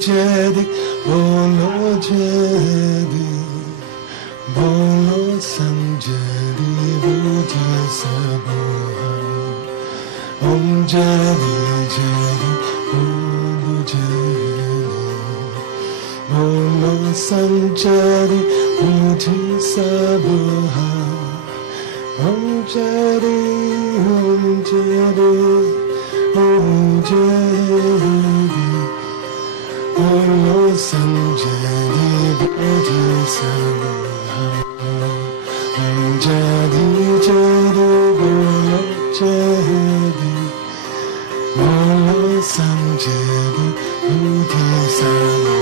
Jedi, bolo Jedi, bolo Sanjedi, Buddhist. Om Jedi, Jedi, bolo Jedi, bolo Sanjedi, Buddhist. Om Jedi, Om Jedi, Om Jedi. Bolo Sanjedi Bodhisattva. Om Jedi Jedi Bolo Jedi. Bolo Sanjedi Bodhisattva.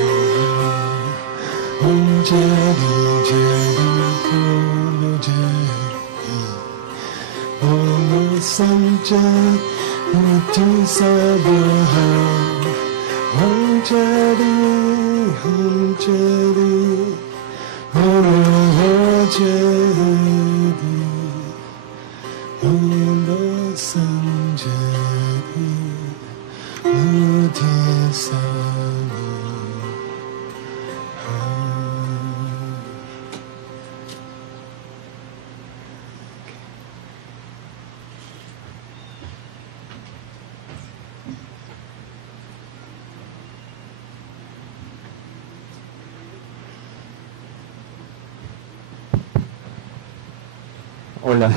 Om Jedi Jedi Bolo Jedi. Bolo Sanjedi Bodhisattva. Om Jedi, Om Jedi, Om Jedi, Om Sanjedi, Bodhisattva. Hola,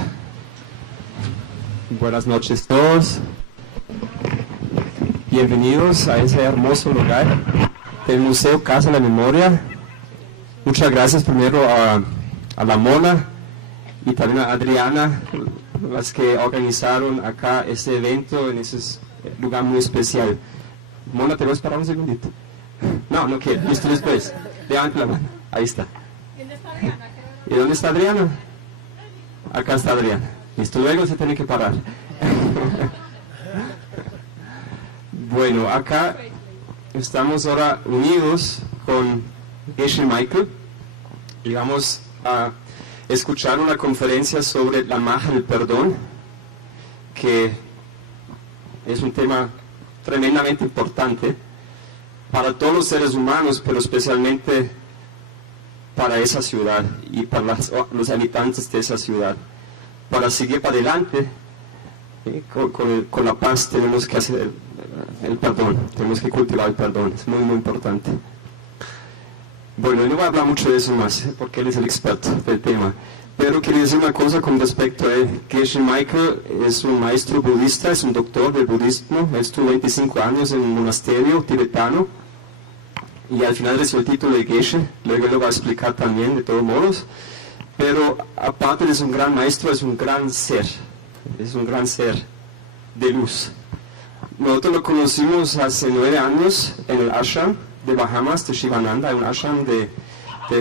buenas noches a todos, bienvenidos a ese hermoso lugar del Museo Casa de la Memoria. Muchas gracias primero a la Mona y también a Adriana, las que organizaron acá este evento en ese lugar muy especial. Mona, ¿te vas a parar un segundito? No, no quiero, listo después, levanta la mano, ahí está. ¿Y dónde está Adriana? Acá está Adriana. Listo, luego se tiene que parar. Bueno, acá estamos ahora unidos con Geshe Michael y vamos a escuchar una conferencia sobre la magia del perdón, que es un tema tremendamente importante para todos los seres humanos, pero especialmente para esa ciudad y para los habitantes de esa ciudad. Para seguir para adelante con la paz tenemos que hacer el perdón, tenemos que cultivar el perdón, es muy muy importante. Bueno, no voy a hablar mucho de eso más porque él es el experto del tema, pero quería decir una cosa con respecto a él. Geshe Michael es un maestro budista, es un doctor del budismo, él estuvo 25 años en un monasterio tibetano y al final recibió el título de Geshe, luego lo va a explicar también de todos modos, pero aparte de ser un gran maestro, es un gran ser de luz. Nosotros lo conocimos hace 9 años en el ashram de Bahamas, de Shivananda, un ashram de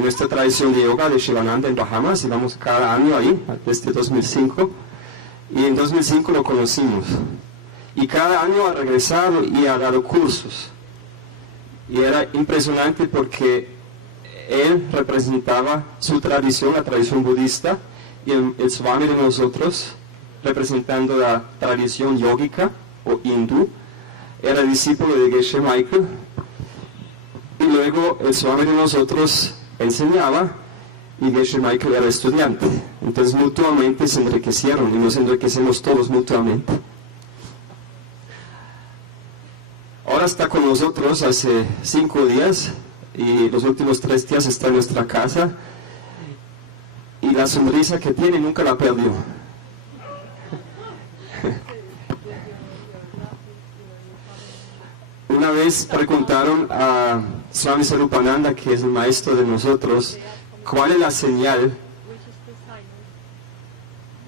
nuestra tradición de yoga de Shivananda en Bahamas, y vamos cada año ahí, desde 2005, y en 2005 lo conocimos. Y cada año ha regresado y ha dado cursos. Y era impresionante porque él representaba su tradición, la tradición budista, y el Swami de nosotros, representando la tradición yógica o hindú, era discípulo de Geshe Michael. Y luego el Swami de nosotros enseñaba y Geshe Michael era estudiante. Entonces mutuamente se enriquecieron y nos enriquecemos todos mutuamente. Ahora está con nosotros hace 5 días y los últimos 3 días está en nuestra casa y la sonrisa que tiene nunca la perdió. Una vez preguntaron a Swami Sarupananda, que es el maestro de nosotros, ¿cuál es la señal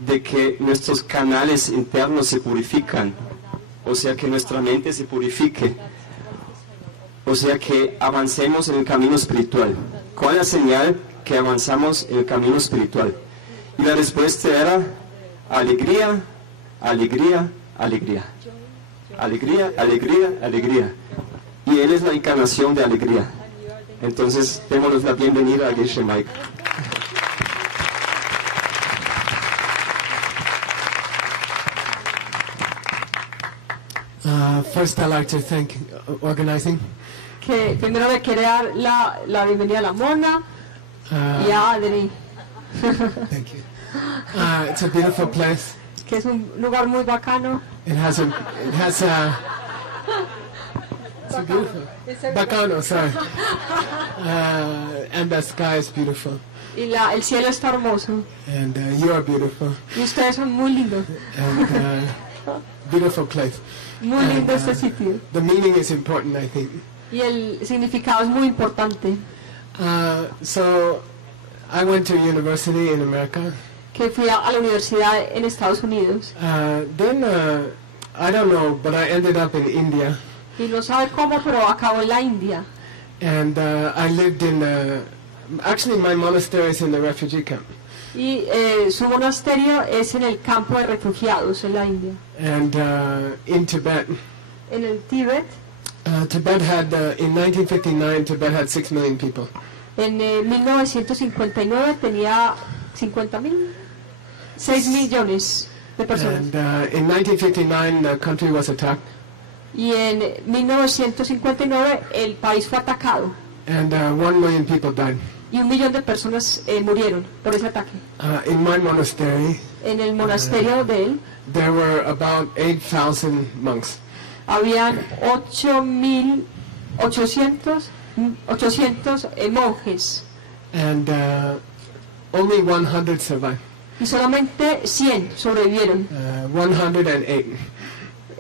de que nuestros canales internos se purifican? O sea, que nuestra mente se purifique. O sea, que avancemos en el camino espiritual. ¿Cuál es la señal que avanzamos en el camino espiritual? Y la respuesta era alegría, alegría, alegría. Alegría, alegría, alegría. Y Él es la encarnación de alegría. Entonces, démosles la bienvenida a Geshe Michael. First, I'd like to thank organizing. Que primero le quiere dar la bienvenida a la Mona y a Adri, Thank you. It's a beautiful place. que es un lugar muy bacano. It's a beautiful. Bacano, sorry. And the sky is beautiful. Y el cielo está hermoso. And you are beautiful. Y ustedes son muy lindos. And beautiful place. Muy lindo este sitio. The meaning is important, I think. Y el significado es muy importante. So, I went to university in America. Que fui a la universidad en Estados Unidos. Then, I don't know, but I ended up in India. Y no sabe cómo, pero acabó en la India. And I lived in, actually my monastery is in the refugee camp. Y su monasterio es en el campo de refugiados en la India. And in Tibet. En el Tíbet. Tibet had, in 1959, Tibet had 6 million people. En 1959 tenía 6 millones de personas. And in 1959, the country was attacked. Y en 1959 el país fue atacado. And 1 million people died. Y 1 millón de personas murieron por ese ataque. In my monastery, En el monasterio de él there were about 8,000 monks. habían 800 monjes. And only 100 survived. Y solamente 100 sobrevivieron. 108.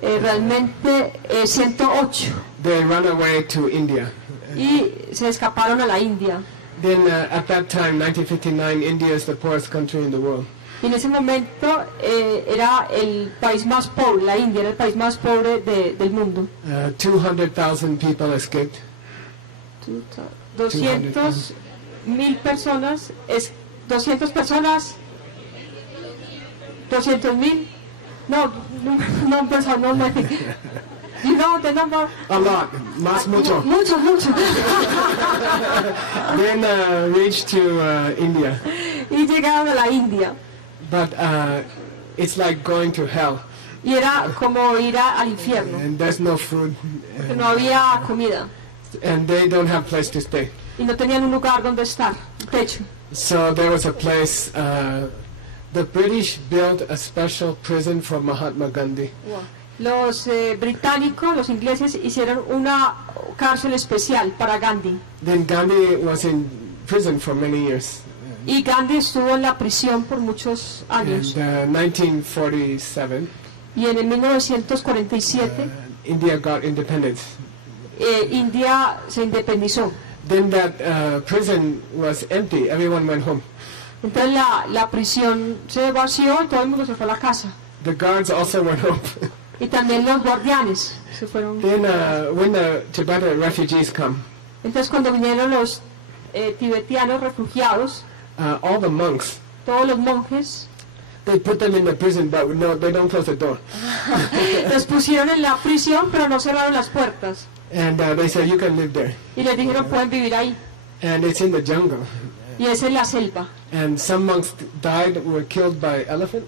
Realmente 108. They ran away to India. Y se escaparon a la India. Then at that time, 1959, India is the poorest country in the world. Y en ese momento era el país más pobre, la India era el país más pobre del mundo. 200,000 people escaped. 200,000 personas, 200 personas, 200,000, no, you know the number? A lot, mucho. Mucho. Then reached to India. Y llegaron a la India. But it's like going to hell. Y era como ir al infierno, And there's no food. que no había comida. And they don't have place to stay. Y no tenían un lugar donde estar, un techo. So there was a place, the British built a special prison for Mahatma Gandhi. Los británicos, los ingleses, hicieron una cárcel especial para Gandhi. Then Gandhi was in prison for many years. Y Gandhi estuvo en la prisión por muchos años. And 1947, Y en el 1947, India got independence. India se independizó. Then that prison was empty. Everyone went home. Entonces la prisión se vació y todo el mundo se fue a la casa. The guards also went home. Y también los guardianes se fueron. Then when the Tibetan refugees come, Entonces cuando vinieron los tibetanos refugiados, all the monks, todos los monjes, They put them in the prison, but no, they don't close the door. Los pusieron en la prisión, pero no cerraron las puertas. And they said, you can live there. Y les dijeron, pueden vivir ahí. And it's in the jungle. Y es en la selva. And some monks died, were killed by elephant.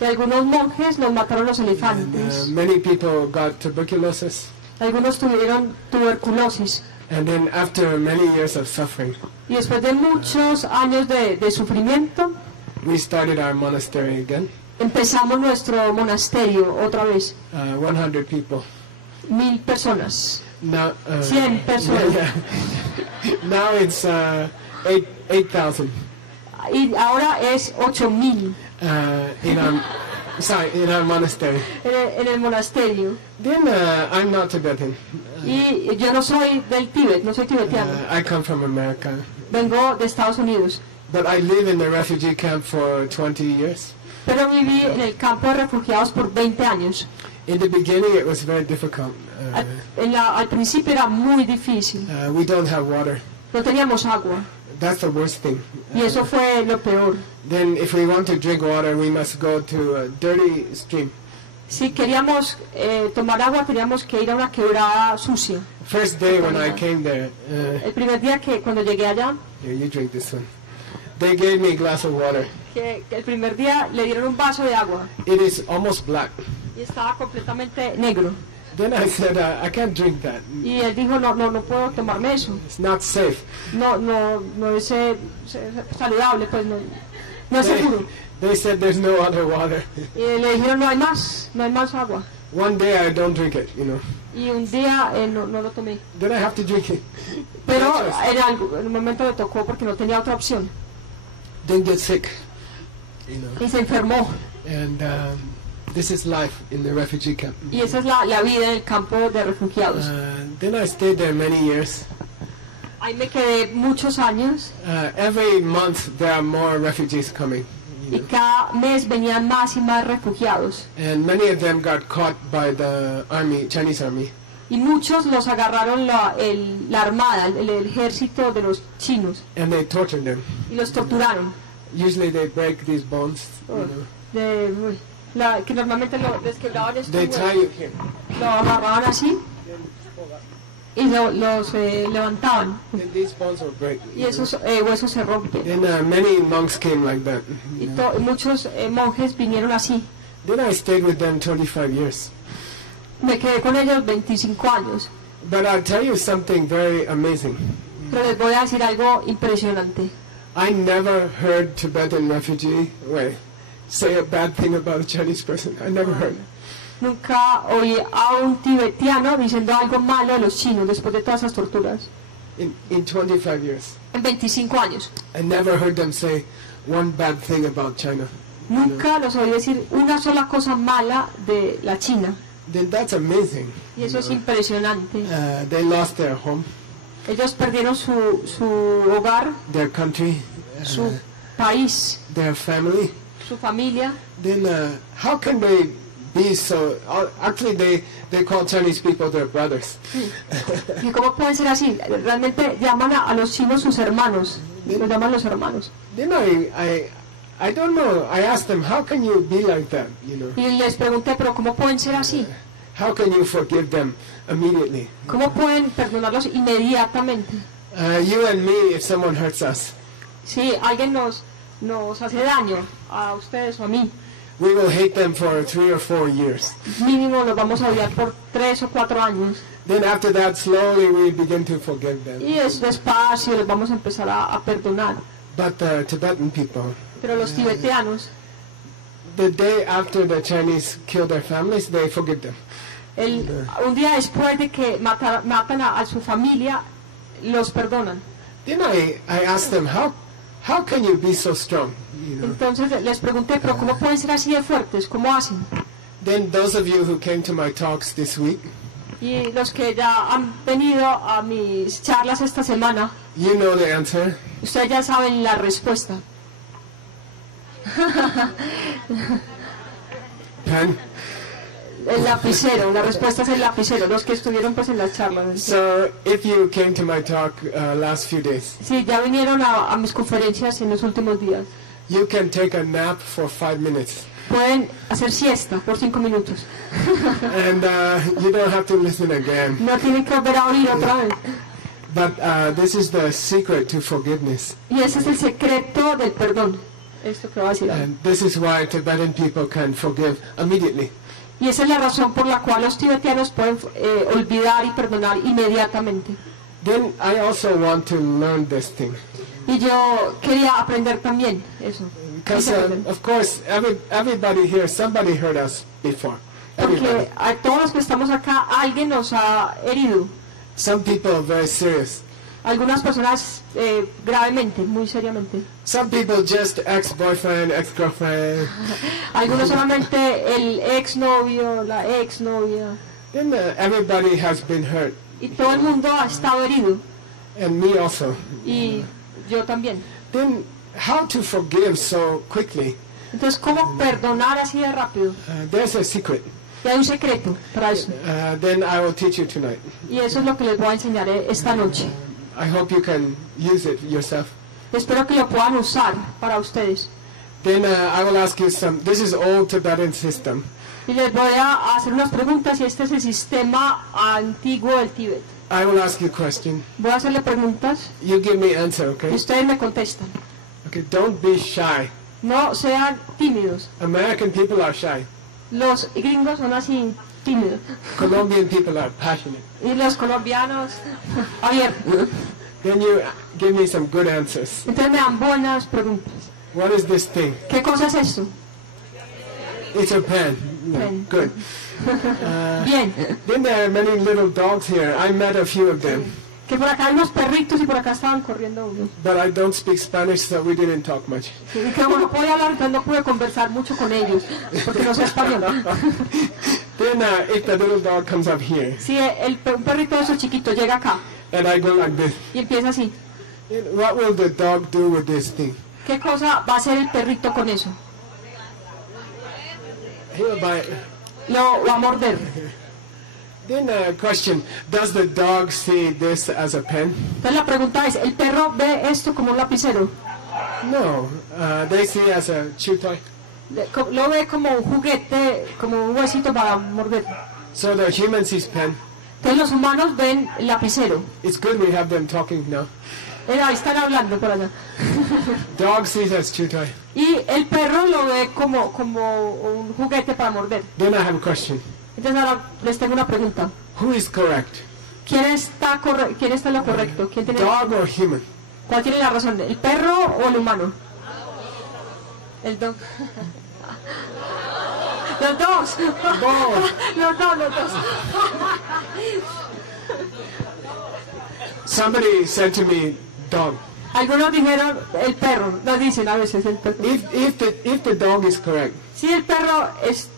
Y algunos monjes los mataron los And, elefantes. many people got tuberculosis. Algunos tuvieron tuberculosis. And then after many years of suffering, Y después de muchos años de sufrimiento, we started our monastery again. empezamos nuestro monasterio otra vez. 100 people. 1000 personas. Now, 100 personas. Now it's 8,000 Y ahora es 8000 in our monastery. en el monasterio. Then I'm not Tibetan. Y yo no soy del Tíbet, no soy tibetano. I come from America. Vengo de Estados Unidos. But I live in the refugee camp for 20 years. Pero viví en el campo de refugiados por 20 años. In the beginning it was very difficult. Al principio era muy difícil. We don't have water. No teníamos agua. That's the worst thing. Y eso fue lo peor. Then if we want to drink water, we must go to a dirty stream. Si queríamos tomar agua, teníamos que ir a una quebrada sucia. First day when I came there, El primer día que cuando llegué allá, here, you drink this one. They gave me a glass of water. que el primer día le dieron un vaso de agua It is almost black. y estaba completamente negro. Then I said, I can't drink that. Y él dijo, no puedo tomarme eso. It's not safe. No es saludable, pues no es seguro. They said there's no other water. Y le dijeron, no hay más agua. One day I don't drink it, you know. Y un día no lo tomé. Then I have to drink it. Pero en un momento me tocó porque no tenía otra opción. Then get sick, you know. Y se enfermó. And this is life in the refugee camp. Y esa es la vida en el campo de refugiados. Then I stayed there many years. Ahí me quedé muchos años. Every month there are more refugees coming. Y cada mes venían más y más refugiados. And many of them got caught by the army, Chinese army. Y muchos los agarraron la armada, el ejército de los chinos. And they tortured them. Y los torturaron. Usually they break these bones, you know. Que normalmente les quebraban estos They tie huesos. you here. Lo agarraban así y los levantaban. Then these bones will break. Y esos huesos se rompen. Then many monks came like that. Y muchos monjes vinieron así. Then I stayed with them 25 years. Me quedé con ellos 25 años. But I'll tell you something very amazing. Pero les voy a decir algo impresionante. I never heard Tibetan refugee say a bad thing about a Chinese person. I never heard. Nunca oí a un tibetiano diciendo algo malo de los chinos después de todas esas torturas. In 25 years. En 25 años. I never heard them say one bad thing about China. Nunca los oí decir una sola cosa mala de la China. Then that's amazing. Y eso es impresionante. They lost their home, Ellos perdieron su hogar, their country, su país, their family. su familia. Then how can they be so... Actually, they call Chinese people their brothers. ¿Y cómo pueden ser así? Realmente llaman a los chinos sus hermanos. Los llaman los hermanos. Then I don't know. I asked them, how can you be like that, you know? Y les pregunté, pero ¿cómo pueden ser así? How can you forgive them immediately? ¿Cómo pueden perdonarlos inmediatamente? You and me, if someone hurts us, Si alguien nos hace daño, a ustedes o a mí, we will hate them for 3 or 4 years. mínimo los vamos a odiar por 3 o 4 años. Then after that, slowly we begin to forgive them. Y despacio los vamos a empezar a perdonar. But the Tibetan people, Pero los tibetanos, the day after the Chinese kill their families, they forgive them. un día después de que matan a su familia, los perdonan. Then I asked them, how can you be so strong? You know? Entonces les pregunté, pero ¿cómo pueden ser así de fuertes? ¿Cómo hacen? Then those of you who came to my talks this week, Y los que ya han venido a mis charlas esta semana, you know the answer. ustedes ya saben la respuesta. Pen. El lapicero, la respuesta es el lapicero, los que estuvieron pues en las charlas. So if you came to my talk last few days, Sí, ya vinieron a mis conferencias en los últimos días. You can take a nap for 5 minutes. Pueden hacer siesta por 5 minutos. And you don't have to listen again. No tienen que volver a oír otra vez. But this is the secret to forgiveness. Y ese es el secreto del perdón. Esto que va a decir. And this is why Tibetan people can forgive immediately. Y esa es la razón por la cual los tibetanos pueden olvidar y perdonar inmediatamente. Then I also want to learn this thing. Y yo quería aprender también eso. Because, of course, everybody here, somebody hurt us before. Everybody. Porque a todos los que estamos acá, alguien nos ha herido. Some people are very serious. Algunas personas gravemente, muy seriamente. Some people just ex-boyfriend, ex-girlfriend. Algunos solamente el exnovio, la exnovia. Then everybody has been hurt. Y todo el mundo ha estado herido. And me also. Y yo también. Then how to forgive so quickly? Entonces, ¿cómo perdonar así de rápido? There's a secret. Y hay un secreto para eso. Then I will teach you tonight. Y eso es lo que les voy a enseñar esta noche. I hope you can use it yourself. Espero que lo puedan usar para ustedes. Then I will ask you some. This is old Tibetan system. Y les voy a hacer unas preguntas y este es el sistema antiguo del Tíbet. I will ask you a question. Voy a hacerle preguntas You give me answer, y okay? ustedes me contestan. Okay. Don't be shy. No sean tímidos. American people are shy. Los gringos son así tímidos. Colombian people are passionate. Y los colombianos abiertos. Then you give me some good answers. Entonces me dan buenas preguntas. What is this thing? ¿Qué cosa es esto? It's a pen. Pen. Good. Bien. Then there are many little dogs here. I met a few of them. Que por acá hay unos perritos y por acá estaban corriendo uno. But I don't speak Spanish, so we didn't talk much. Y que bueno, podía hablar, entonces no pude conversar mucho con ellos, porque no sé español. Then if the little dog comes up here, Si un perrito de esos chiquitos llega acá and I go like this, y empieza así, what will the dog do with this thing? ¿qué cosa va a hacer el perrito con eso? He'll bite. Lo va a morder. Then question, does the dog see this as a pen? Entonces la pregunta es, ¿el perro ve esto como un lapicero? No, they see as a chew toy. Lo ve como un juguete, como un huesito para morder. So the human sees pen. Entonces los humanos ven el lapicero. It's good we have them talking now. Ahí están hablando por allá. Dog sees as chew toy. Y el perro lo ve como un juguete para morder. Then I have a question. Entonces ahora les tengo una pregunta. Who is correct? ¿Quién está en lo correcto? Dog or human? ¿Cuál tiene la razón? ¿El perro o el humano? El dog. Los dos. Los dos. Somebody said to me, dog. Algunos dijeron el perro. Nos dicen a veces el perro. If the dog is correct, Si el perro es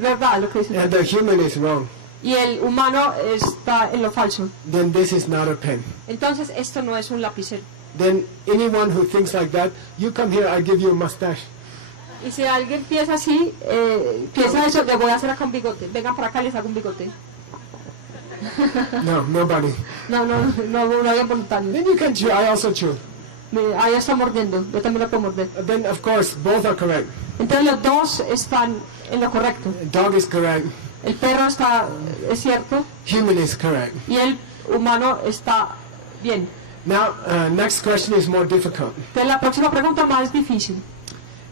verdad lo que dice, and the human is wrong, y el humano está en lo falso, then this is not a pen. entonces esto no es un lapicero. Then anyone who thinks like that, you come here, I give you a mustache. Y si alguien piensa así, piensa eso, le voy a hacer acá un bigote. Vengan para acá, les hago un bigote. No, nobody. No hay voluntarios. Then you can chew. I also chew. Ahí está mordiendo, yo también lo puedo morder. Then of course both are correct. Entonces los dos están en lo correcto. Dog is correct. El perro es cierto, Human is correct. y el humano está bien. Now, next question is more difficult. Entonces la próxima pregunta más difícil.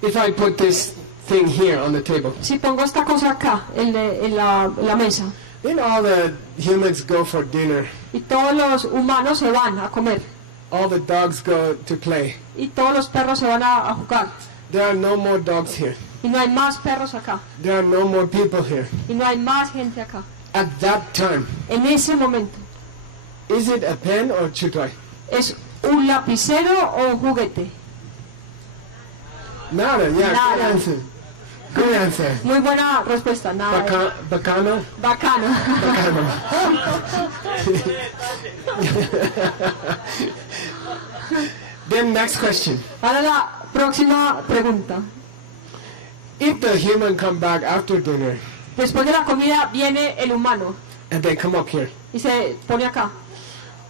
If I put this thing here on the table, Si pongo esta cosa acá, en la mesa, then all the humans go for dinner. y todos los humanos se van a comer, All the dogs go to play. y todos los perros se van a jugar, There are no more dogs here. y no hay más perros acá, There are no more people here. y no hay más gente acá. At that time, En ese momento, is it a pen or chew toy? ¿es un lapicero o un juguete? Nada, yeah, Nada. good answer. Good answer. Muy buena respuesta, nada. Bacano? Bacano. Bacano. Then next question. Ahora la próxima pregunta. If the human come back after dinner Después de la comida viene el humano and they come up here, y se pone acá.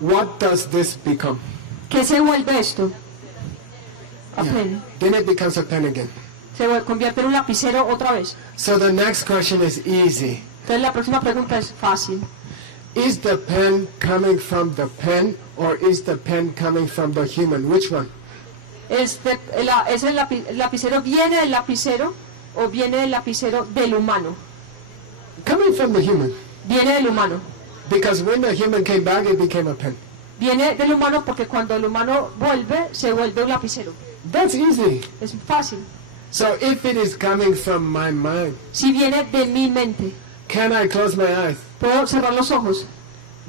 what does this become? ¿Qué se vuelve esto? a pen. Then it becomes a pen again. Se convierte en un lapicero otra vez. So the next question is easy. Entonces la próxima pregunta es fácil. Is the pen coming from the pen or is the pen coming from the human? Which one? ¿Es el lapicero viene del lapicero o viene del lapicero del humano? Coming from the human. Viene del humano. Because when the human came back, it became a pen. Viene del humano porque cuando el humano vuelve, se vuelve un lapicero. That's easy. Es fácil. So if it is coming from my mind, Si viene de mi mente, can I close my eyes? puedo cerrar los ojos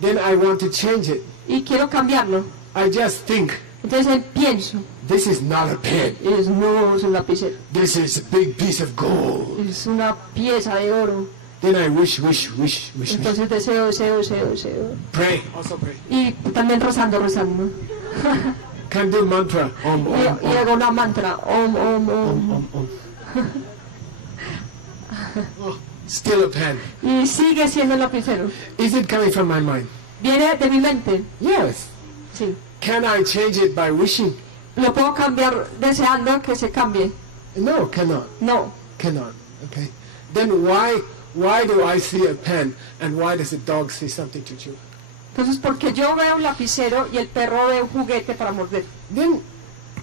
Then I want to change it. y quiero cambiarlo. I just think, Entonces pienso, this is not a pen. no es un lapicero, This is a big piece of gold. es una pieza de oro. Then I wish. Entonces deseo. Pray. Also pray. Y también rezando. Can do mantra. Om, om, Y hago una mantra. Om. om. Oh, still a pen. Y sigue siendo el lapicero. Is it coming from my mind? Viene de mi mente. Yes. Sí. Can I change it by wishing? ¿Lo puedo cambiar deseando que se cambie? No, cannot. No. Cannot. Okay. Then why do I see a pen and why does the dog see something to chew? Entonces, porque yo veo un lapicero y el perro ve un juguete para morder. Then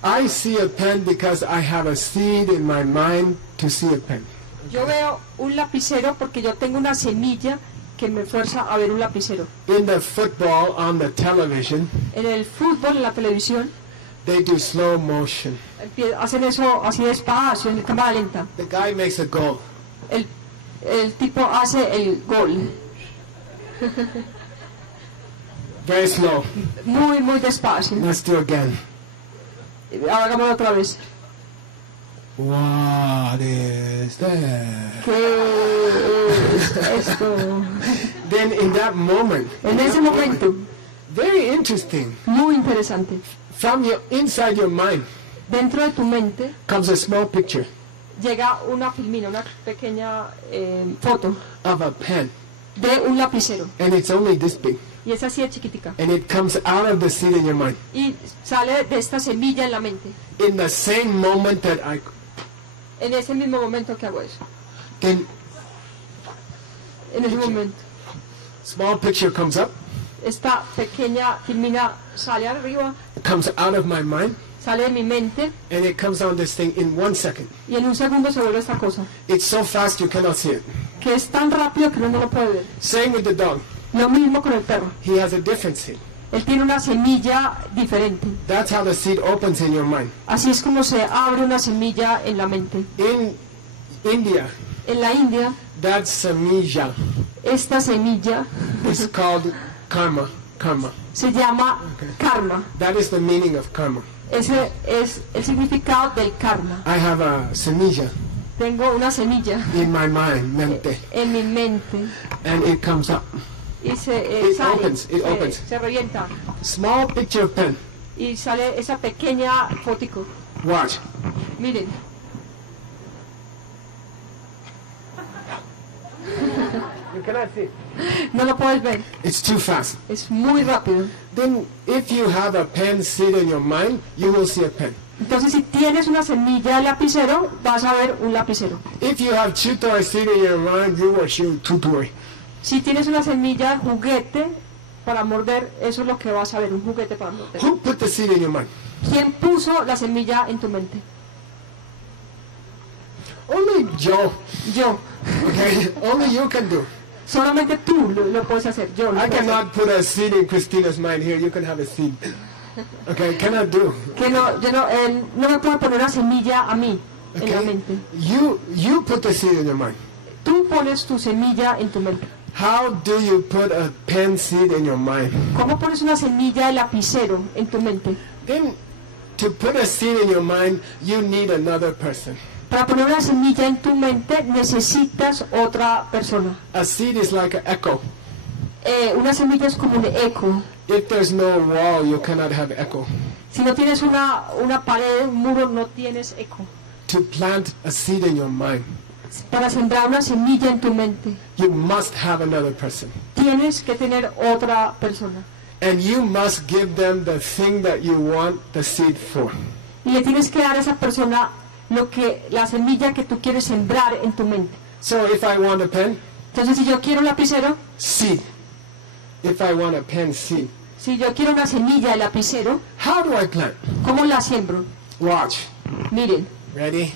I see a pen because I have a seed in my mind to see a pen. Yo veo un lapicero porque yo tengo una semilla que me fuerza a ver un lapicero. In the football on the television, En el fútbol, en la televisión, they do slow motion. hacen eso así despacio, en cámara lenta. The guy makes a goal. El tipo hace el gol. Very slow. Muy despacio. Let's do again. Hagámoslo otra vez. What is that? ¿Qué es esto? Then in that moment, En ese momento, very interesting, muy interesante, from your inside your mind dentro de tu mente comes a small picture llega una filmina, una pequeña foto of a pen, de un lapicero. and it's only this big, Y es así de chiquitica. and it comes out of the seed in your mind. Y sale de esta semilla en la mente. In the same moment that En ese mismo momento que hago eso. then En ese momento. small picture comes up, Esta pequeña filmina sale arriba, comes out of my mind, sale de mi mente and it comes on this thing in 1 second. y en un segundo se vuelve esta cosa. It's so fast you cannot see it. Que es tan rápido que uno no lo puede ver. Same with the dog. Lo mismo con el perro. He has a different seed. Él tiene una semilla diferente. That's how the seed opens in your mind. Así es como se abre una semilla en la mente. In India, En la India, that samija esta semilla is called karma. se llama karma. That is the meaning of karma. Ese es el significado del karma. I have a samija Tengo una semilla in my mind, mente, en mi mente and it comes up. y se It sale, opens. se revienta Small picture of pen. y sale esa pequeña fotico. Watch. Miren, You cannot see. no lo puedes ver, It's too fast. es muy rápido. Then, if you have a pen seed in your mind, you will see a pen. Entonces, si tienes una semilla de lapicero, vas a ver un lapicero. If you have chutoy seed in your mind, you will see tutoy. Si tienes una semilla de juguete para morder, eso es lo que vas a ver, un juguete para morder. Who put the seed in your mind? ¿Quién puso la semilla en tu mente? Only Joe. Yo. Okay, only you can do. Solamente tú lo puedes hacer, yo lo I puedo hacer. cannot put a seed in Christina's mind. Here, you can have a seed. Okay, cannot do. Que no, yo no, él no me puede poner una semilla a mí en la Okay, mente. you put the seed in your mind. Tú pones tu semilla en tu mente. How do you put a pen seed in your mind? ¿Cómo pones una semilla de lapicero en tu mente? Then, to put a seed in your mind, you need another person. Para poner una semilla en tu mente necesitas otra persona. A seed is like an echo. Una semilla es como un eco. If there's no wall, you cannot have echo. Si no tienes una pared, un muro, no tienes eco. To plant a seed in your mind, Para sembrar una semilla en tu mente, you must have another person. tienes que tener otra persona. And you must give them the thing that you want the seed for. Y le tienes que dar a esa persona la semilla que tú quieres sembrar en tu mente. So if I want a pen, Entonces, si yo quiero un lapicero, seed. If I want a pen, seed. si yo quiero una semilla de lapicero, How do I plant? ¿cómo la siembro? Watch. Miren. Ready?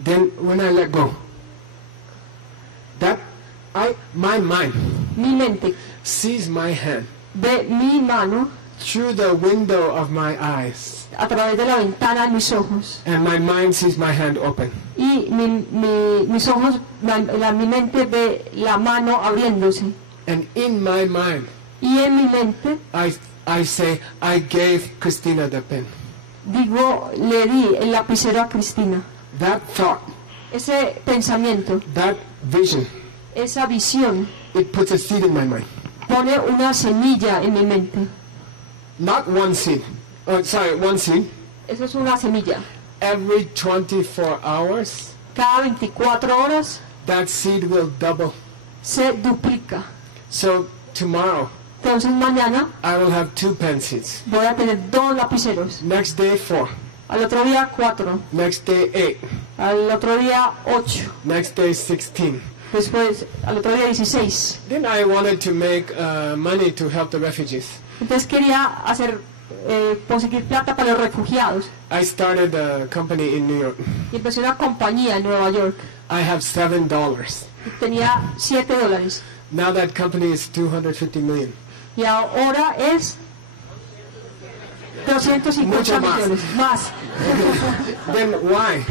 Then when I let go, my mind Mi mente sees my hand ve mi mano through the window of my eyes, a través de la ventana de mis ojos. and my mind sees my hand open. Y mis ojos, mi mente ve la mano abriéndose. And in my mind, Y en mi mente I say, I gave Christina the pen. digo, le di el lapicero a Cristina. That thought, Ese pensamiento, that vision, esa visión, it puts a seed in my mind. pone una semilla en mi mente. Not one seed. One seed. Eso es una semilla. Every 24 hours, Cada 24 horas that seed will double. se duplica. So tomorrow, Entonces mañana I will have 2 pen seeds. voy a tener 2 lapiceros. Next day, 4. Al otro día 4. Next day, 8. Al otro día 8. Next day, 16. Después, al otro día 16. Then I wanted to make money to help the refugees. Entonces quería conseguir plata para los refugiados. I started a company in New York. Y empecé una compañía en Nueva York. I have $7. Y tenía $7. Now that company is 250 million. Y ahora es 250 Mucho más. millones. Más. Then why?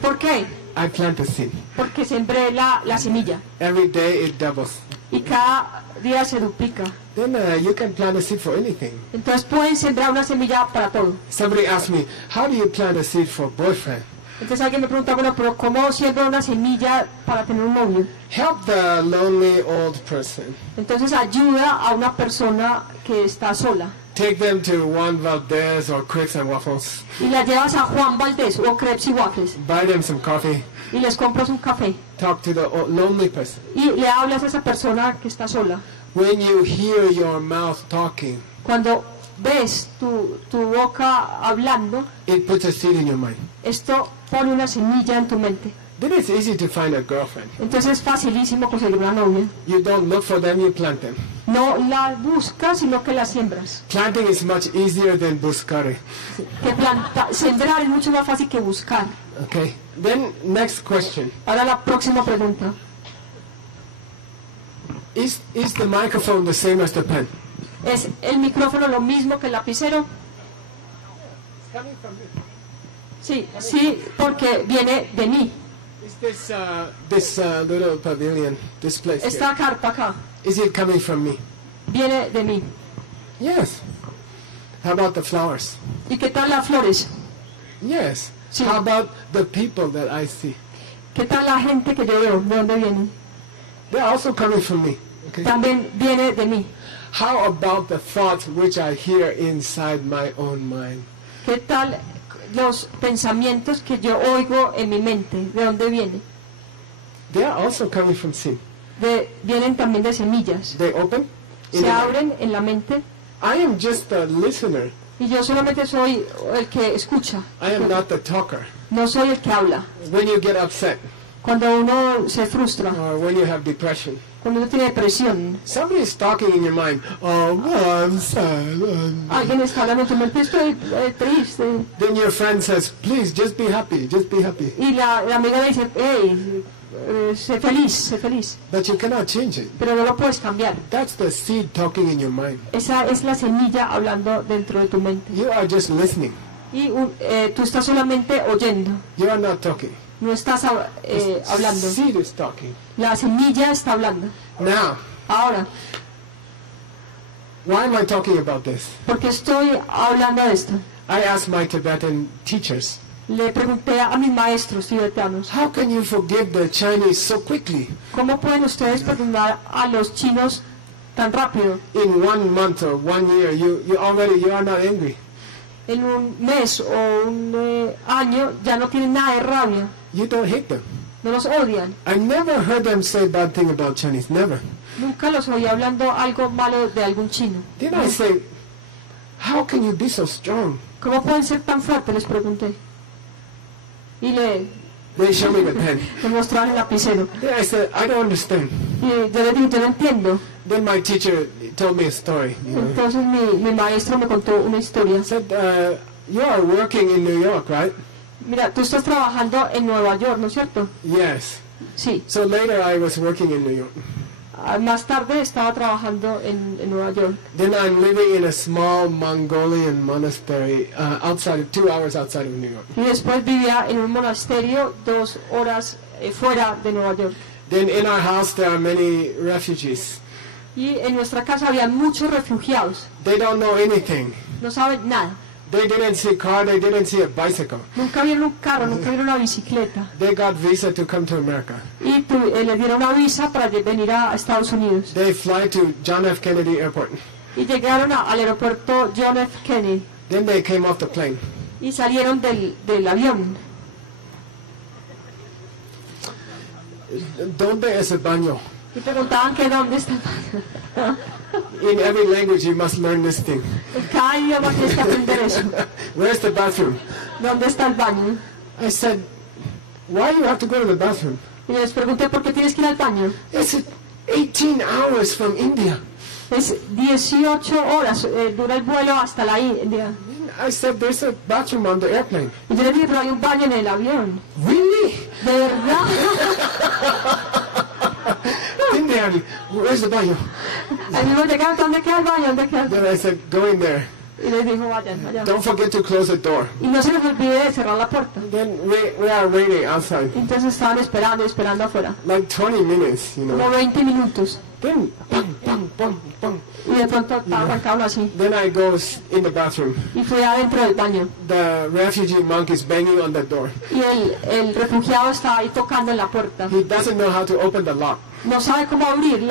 ¿Por qué? I plant a seed. Porque sembré la semilla. Every day it doubles. Y cada día se duplica. Then you can plant a seed for anything. Entonces pueden sembrar una semilla para todo. Somebody asked me, how do you plant a seed for boyfriend? Entonces alguien me pregunta, bueno, pero ¿cómo siembra una semilla para tener un novio? Help the lonely old person. Entonces ayuda a una persona que está sola. Take them to Juan Valdez or Crepes and Waffles. Y la llevas a Juan Valdés o Crepes y Waffles. Buy them some coffee. Y les compras un café. Talk to the lonely person. Y le hablas a esa persona que está sola. When you hear your mouth talking, Cuando ves tu boca hablando, it puts a seed in your mind. esto pone una semilla en tu mente. Then it's easy to find a girlfriend. Entonces es facilísimo conseguir una novia. You don't look for them, you plant them. No la buscas, sino que la siembras. Planting is much easier than buscar. Sembrar es mucho más fácil que buscar. Okay. Then next question. Ahora la próxima pregunta. Is the microphone the same as the pen? ¿Es el micrófono lo mismo que el lapicero? Sí, sí, porque viene de mí. Is this little pavilion, this place Esta here, carpa acá is it coming from me? viene de mí. Yes. How about the flowers? ¿Y qué tal las flores? Yes. Sí. How about the people that I see? ¿Qué tal la gente que yo veo? ¿De dónde vienen? They're also coming from me. Okay. También viene de mí. How about the thoughts which I hear inside my own mind? ¿Qué tal los pensamientos que yo oigo en mi mente? ¿De dónde vienen? They are also coming from sin. Vienen también de semillas. They open. in Se the mind. abren en la mente I am just a listener. y yo solamente soy el que escucha. I am not the talker. No soy el que habla. When you get upset Cuando uno se frustra, or when you have depression, cuando uno tiene depresión, somebody is talking in your mind. Oh, I'm sad. alguien está hablando en tu mente, estoy triste. Then your friend says, please, just be happy, just be happy. Y la amiga le dice, hey, sé feliz, sé feliz. But you cannot change it. Pero no lo puedes cambiar. That's the seed talking in your mind. Esa es la semilla hablando dentro de tu mente. You are just listening. Y tú estás solamente oyendo, You are not talking. no estás hablando. Seed is talking. La semilla está hablando. Now, Ahora, why am I talking about this? ¿por qué estoy hablando de esto? I asked my Tibetan teachers, Le pregunté a mis maestros tibetanos, how can you forgive the Chinese so quickly? ¿cómo pueden ustedes perdonar a los chinos tan rápido? In 1 month or 1 year, you are not angry. En un mes o un año ya no tienen nada de rabia, You don't hate them. No los odian. I never heard them say bad thing about Chinese. Never. Nunca los oí hablando algo malo de algún chino. Then I say, how can you be so strong? ¿Cómo pueden ser tan fuertes? Les pregunté. Y They show me the pen. me mostraron el lapicero. Then I said, I don't understand. Y yo les dije, yo no entiendo. Then my teacher told me a story. You know. Entonces mi maestro me contó una historia. He said, you are working in New York, right? Mira, tú estás trabajando en Nueva York, ¿no es cierto? Yes. Sí. So later I was working in New York. Más tarde estaba trabajando en Nueva York. Then I'm living in a small Mongolian monastery outside, 2 hours outside of New York. Y después vivía en un monasterio 2 horas fuera de Nueva York. Then in our house there are many refugees. Y en nuestra casa había muchos refugiados. They don't know anything. No saben nada. They didn't see a car, they didn't see a bicycle. Nunca vieron un carro, nunca vieron una bicicleta. They got visa to come to America. Y le dieron una visa para venir a Estados Unidos. They fly to John F. Kennedy Airport. Y llegaron al aeropuerto John F. Kennedy. Then they came off the plane. Y salieron del avión. ¿Dónde es el baño? Y preguntaban que dónde está el baño. In every language you must learn this thing. En cada idioma tienes que aprender eso. Where's the bathroom? ¿Dónde está el baño? I said, why do you have to go to the bathroom? Y les pregunté por qué tienes que ir al baño. It's 18 hours from India. Es 18 horas, dura el vuelo hasta la India. I said, there's a bathroom on the airplane. Y yo le dije, pero hay un baño en el avión. Really? ¿De verdad? Then they had, where's the baño? Al mismo llegaron, ¿dónde queda el baño? ¿Dónde queda el baño? Then I said, go in there. Y les dijo, vayan, allá. Don't forget to close the door. Y no se les olvide de cerrar la puerta. Then we are waiting outside. Entonces estaban esperando afuera. Like 20 minutes, you Como know. 20 minutos. Then, bang, bang, bang, bang. Y de pronto arrancaron así. Then I go in the bathroom. Y fui adentro del baño. The refugee monk is banging on the door. Y el refugiado estaba ahí tocando en la puerta. He doesn't know how to open the lock. No sabe cómo abrir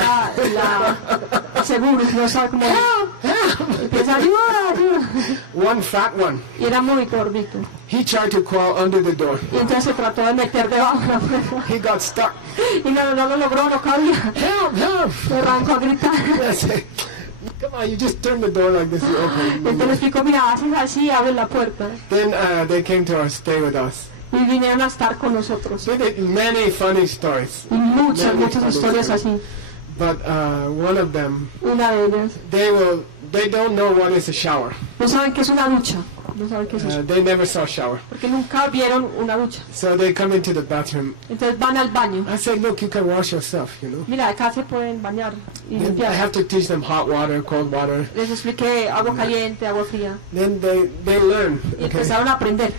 seguro, no sabe cómo abrir. Empieza, ayuda. One fat one. Y era muy gordito. He tried to crawl under the door. Y entonces se trató de meter debajo de la puerta. He got stuck. Y no lo logró, no cabía. Help, help. Se arrancó a gritar. I said, come on, you just turn the door like this, you open. Entonces le explicó, mira, haces así, abres la puerta. Then they came to stay with us. Y vinieron a estar con nosotros. They did many funny stories. Y muchas Many muchas funny historias stories. así. But one of them, Una de ellas. they don't know what is a shower. No saben qué es una ducha. No saben qué es eso. They never saw a shower. Porque nunca vieron una ducha. So they come into the bathroom. Entonces van al baño. I said, look, you can wash yourself, you know. Mira, acá se pueden bañar y Then I limpiar. have to teach them hot water, cold water. Les expliqué agua caliente, agua fría. Then they learn. Y Okay. empezaron a aprender.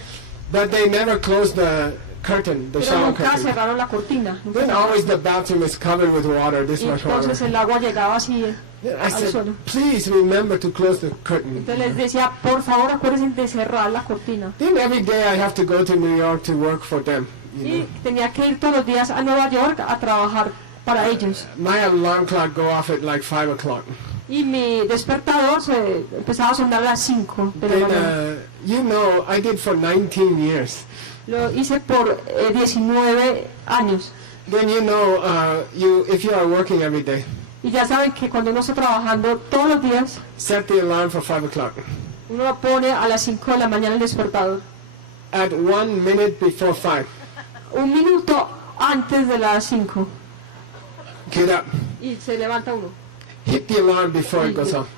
But they never close the curtain, the Pero shower nunca curtain. cerraron la cortina. Nunca Then cerraron. always the bathroom is covered with water, this Y much water. entonces el agua llegaba así. Then I al said, suelo. please remember to close the curtain. Entonces les decía, por favor acuérdense de cerrar la cortina. Then every day I have to go to New York to work for them. You Y know. tenía que ir todos los días a Nueva York a trabajar para ellos. My alarm clock go off at like 5 o'clock. Y mi despertador se empezaba a sonar a las 5 de la Then, mañana. you know, I did for 19 years. Lo hice por 19 años. Then you know, if you are working every day, Y ya saben que cuando uno está trabajando todos los días, set the alarm for 5 o'clock. uno lo pone a las 5 de la mañana el despertador. At 1 minute before 5, Un minuto antes de las 5. get up. Y se levanta uno. Hit the alarm before it goes off.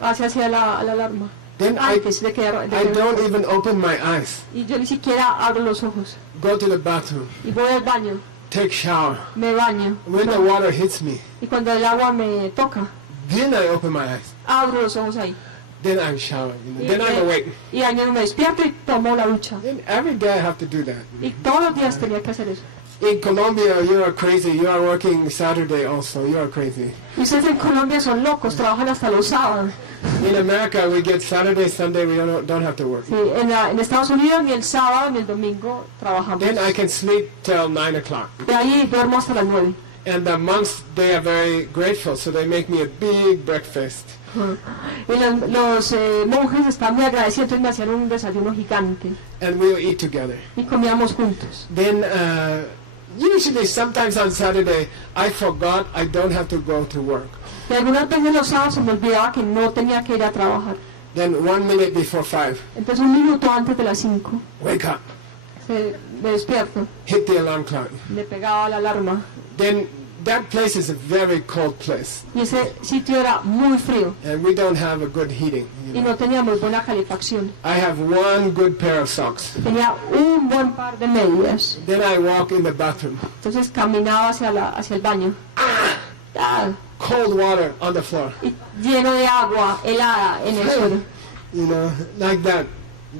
Hace hacia la alarma. Then Antes de que... I don't even open my eyes. Y yo ni siquiera abro los ojos. Go to the bathroom. Y voy al baño. Take shower. Me baño. When the water hits me, Y cuando el agua me toca, then I open my eyes. abro los ojos ahí. Then I'm showering. You know. Y, Then I'm awake. y ahí me despierto y tomo la ducha. Then every day I have to do that. Y todos los días tenía que hacer eso. In Colombia, you are crazy. You are working Saturday also. You are crazy. Y ustedes en Colombia son locos, trabajan hasta los sábados. In America, we get Saturday, Sunday. We don't have to work. Sí, en Estados Unidos ni el sábado ni el domingo trabajamos. Then I can sleep till 9 o'clock. De ahí duermo hasta las 9. And the monks, they are very grateful, so they make me a big breakfast. Y los monjes estaban muy agradecidos, entonces me hacían un desayuno gigante. And we'll eat together. Y comíamos juntos. Then usually sometimes on Saturday I forgot I don't have to go to work. Y algunas veces los sábados se me olvidaba que no tenía que ir a trabajar. Then 1 minute before 5, Entonces 1 minuto antes de las 5 wake up, me despierto, hit the alarm clock. le pegaba la alarma. Then that place is a very cold place, Y ese sitio era muy frío and we don't have a good heating. y no tenía muy buena calefacción. I have one good pair of socks. Tenía un buen par de medias. Then I walk in the bathroom. Entonces caminaba hacia el baño. Ah, Cold water on the floor. y lleno de agua helada en el suelo. You know, like that.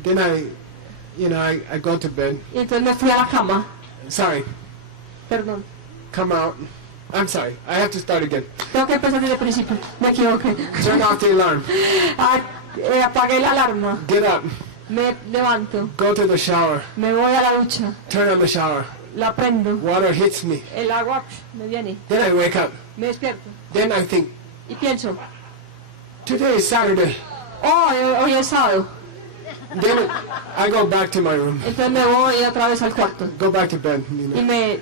Then I go to bed. Y entonces me fui a la cama. Sorry, Perdón. come out. I'm sorry, I have to start again. Tengo que empezar desde el principio. Me equivoqué. Turn off the alarm. Apagué la alarma. Get up. Me levanto. Go to the shower. Me voy a la ducha. Turn on the shower. La prendo. Water hits me. El agua me viene. Then I wake up. Me despierto. Then I think, Y pienso, today is Saturday. hoy es sábado. Then I go back to my room. Entonces me voy otra vez al cuarto. Go back to bed. Y me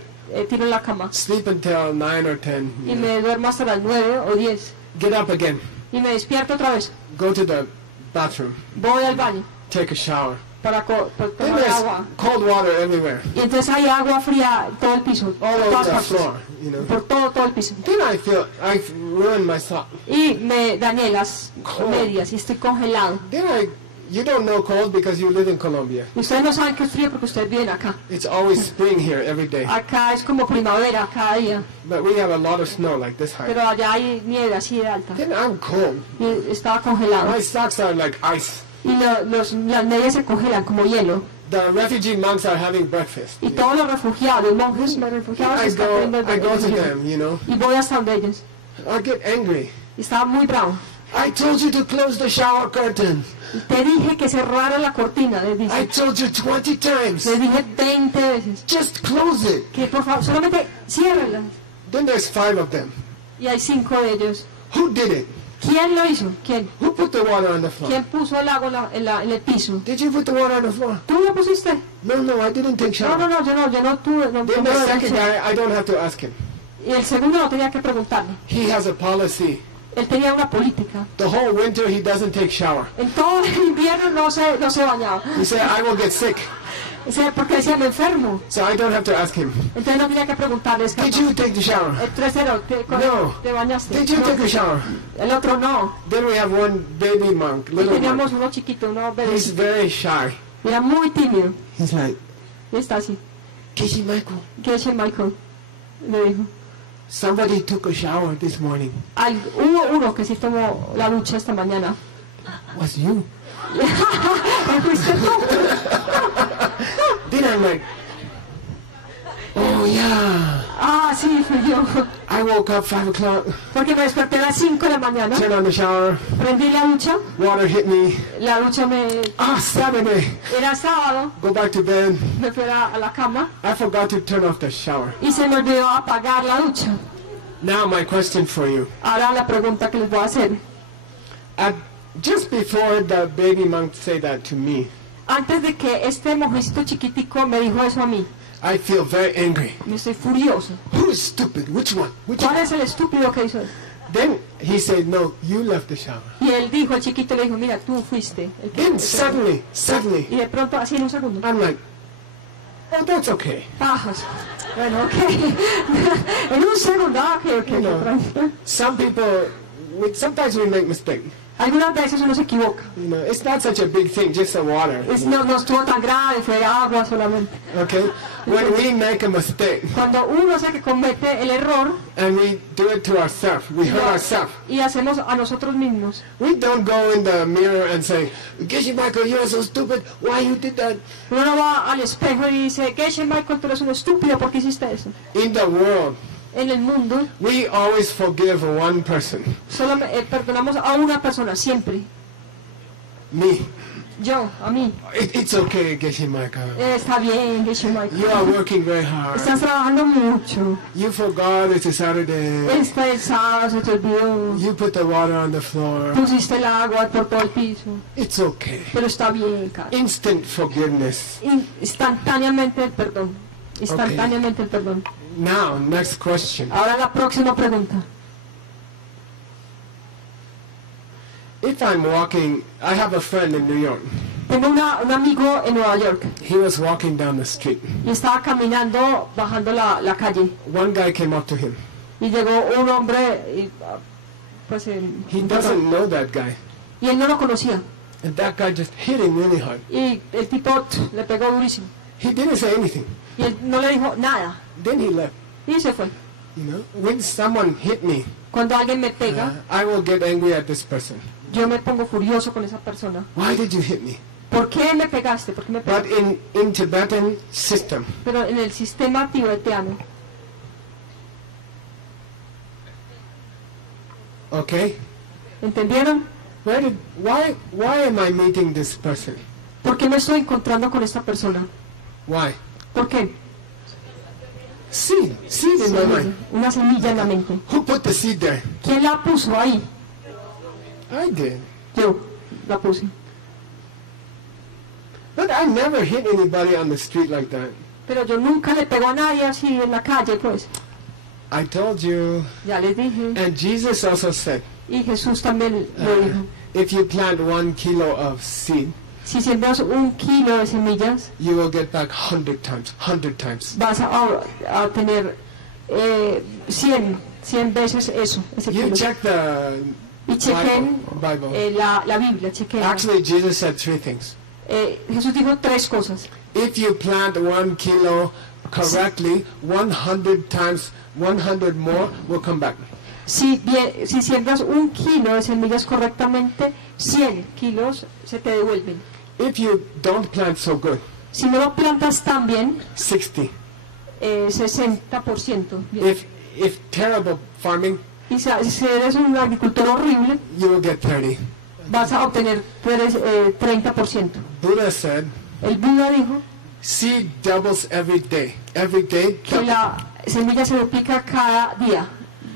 tiro en la cama. Sleep until 9 or 10. Y me duermo hasta las 9 o 10. Get up again. Y me despierto otra vez. Go to the bathroom. Voy al baño Take a shower. para Then tomar there's agua. cold water everywhere. Y entonces hay agua fría en todo el piso. All Por over todas the partes. floor. You know. Por todo el piso. Then I feel I've ruined my sock. Y me dañé las medias y estoy congelado. Then you don't know cold because you live in Colombia. Y ustedes no saben que es frío porque ustedes viven acá. It's always spring here every day. Acá es como primavera cada día. But we have a lot of snow like this high. Pero allá hay nieve así de alta. Then I'm cold. Y estaba congelado. My socks are like ice. Y las medias se congelan como hielo. The refugee monks are having breakfast. Y todos los refugiados, los monjes, los refugiados I están comiendo go to desayuno. them, you know. Y voy hasta donde ellos. I get angry. Y estaba muy bravo. I told you to close the shower curtain. Y te dije que cerrara la cortina, les I dije. told you 20 times. Les dije 20 veces. Just close it. Que por favor, solamente ciérrenla. Then there's 5 of them. Y hay 5 de ellos. Who did it? ¿Quién lo hizo? ¿Quién? Who put the water on the floor? ¿Quién puso el agua en el piso? Did you put the water on the floor? ¿Tú lo pusiste? No, I didn't take No, shower. yo no tuve. No, Then no the lo second hice. guy, I don't have to ask him. Y el segundo no tenía que preguntarle. He has a policy. Él tenía una política. The whole winter he doesn't take shower. En todo el invierno no se bañaba. He said, I will get sick. Porque decía, me enfermo. So I don't have to ask him. Entonces no tenía que preguntarle. Es que Did you take the shower? el tercero, No. ¿te bañaste? Did you No. take a shower? El otro no. Then we have one baby monk, Y little teníamos monk. uno chiquito, uno He's bebé. very shy. Era muy tímido. He's like, Y está así. Geshe Michael, Geshe Michael le dijo. somebody took a shower this morning. Hubo uno que sí tomó la ducha esta mañana. Was you? ¿Y fuiste tú? Then I'm like, oh yeah. Ah, sí, fui yo. I woke up 5 o'clock, Porque me desperté a las 5 de la mañana. turned on the shower, Prendí la ducha. water hit me. La ducha Saturday. era sábado. Go back to bed. Me fui a la cama. I forgot to turn off the shower. Y se me olvidó apagar la ducha. Now my question for you. Ahora la pregunta que les voy a hacer. Just before the baby monk said that to me, Antes de que este mojecito chiquitico me dijo eso a mí, I feel very angry. me estoy furioso. Who is stupid? Which one? ¿Cuál es el estúpido que hizo eso? Then he said, no, you left the shower. Y él dijo, el chiquito le dijo, mira, tú fuiste. Then suddenly, Y de pronto, así en un segundo, I'm like, oh, that's okay. pajas. Bueno, ok. En un segundo, ok. You know, some people, sometimes we make mistakes. Algunas veces uno se equivoca. You know, it's not such a big thing, just the water. No estuvo tan grave, fue agua solamente. Okay? When we make a mistake Cuando uno es el que comete el error and we do it to ourselves, we hurt ourselves. y hacemos a nosotros mismos, We don't go in the mirror and say, Geshe Michael, you're so stupid. Why you did that? uno no va al espejo y dice, Geshe Michael, tú eres un estúpido, ¿por qué hiciste eso? In the world, En el mundo, we always forgive one person. solo perdonamos a una persona, siempre. Me. Yo, a mí. It's okay, Geshe Michael. Está bien, Geshe Michael. You are working very hard. Estás trabajando mucho. You forgot it's a Saturday. El sábado se te olvidó. You put the water on the floor. Pusiste el agua por todo el piso. It's okay. Pero está bien, cara. Instant forgiveness. Instantáneamente el perdón. instantáneamente el perdón. Now, next question. Ahora la próxima pregunta. If I'm walking, I have a friend in New York. Tengo un amigo en Nueva York He was walking down the street. y estaba caminando, bajando la calle, One guy came up to him. y llegó un hombre y, pues, He doesn't know that guy. y él no lo conocía, And that guy just hit him really hard. y el tipo le pegó durísimo He didn't say anything. y él no le dijo nada Then he left. y se fue. You know, when someone hit me, Cuando alguien me pega, I will get angry at this person. yo me pongo furioso con esa persona. Why did you hit me? ¿Por qué me pegaste? ¿Por qué me But pegaste? in Tibetan system, Pero en el sistema tibetano, okay, ¿entendieron? why am I meeting this person? ¿Por qué me estoy encontrando con esta persona? Why? ¿Por qué? Seed in my mind. Una semilla en la mente. Who put the seed there? ¿Quién la puso ahí? I did. Yo la puse. But I never hit anybody on the street like that. Pero yo nunca le pego a nadie así en la calle, pues. I told you. Ya les dije. And Jesus also said, Y Jesús también lo dijo. if you plant 1 kilo of seed, Si siembras 1 kilo de semillas, you will get back 100 times. vas a tener 100 veces eso, ese You kilo. check the Y chequen Bible. la Biblia, chequen. Actually, Jesus said 3 things. Jesús dijo 3 cosas. If you plant 1 kilo correctly, 100 times, 100 more will come back. Si siembras 1 kilo de semillas correctamente, 100 kilos se te devuelven. If you don't plant so good, Si no lo plantas tan bien, 60. 60%. If terrible farming, Y si eres un agricultor horrible, you will get 30. vas a obtener 30%. Buddha said, El Buda dijo seed doubles every day. Every day. que la semilla se duplica cada día,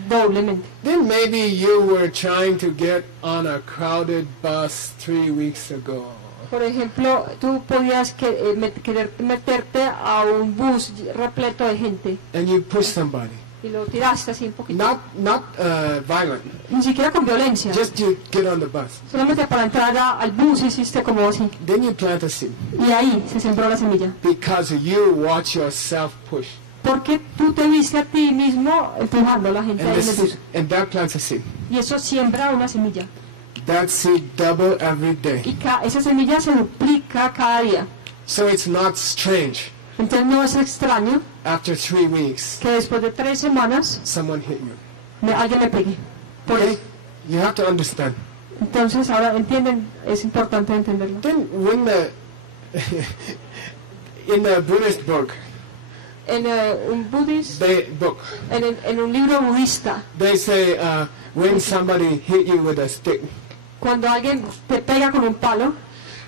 doblemente. Then maybe you were trying to get on a crowded bus 3 weeks ago. Por ejemplo, tú podías querer meterte a un bus repleto de gente And you push somebody. y lo tiraste así un poquito. Not violent. Ni siquiera con violencia. Just you get on the bus. Solamente para entrar al bus hiciste como así. Then you plant a seed. Y ahí se sembró la semilla. Because you watch yourself push. Porque tú te viste a ti mismo empujando a la gente ahí en el bus. And that plants a seed. Y eso siembra una semilla. That seed double every day. Y esa semilla se duplica cada día. So it's not strange. Entonces no es extraño After 3 weeks, que después de 3 semanas someone hit you. alguien me pegue. Por Okay? eso. You have to understand. Entonces ahora entienden, es importante entenderlo. Then when in the Buddhist book, En un Buddhist, en un libro budista, they say when somebody hit you with a stick, cuando alguien te pega con un palo,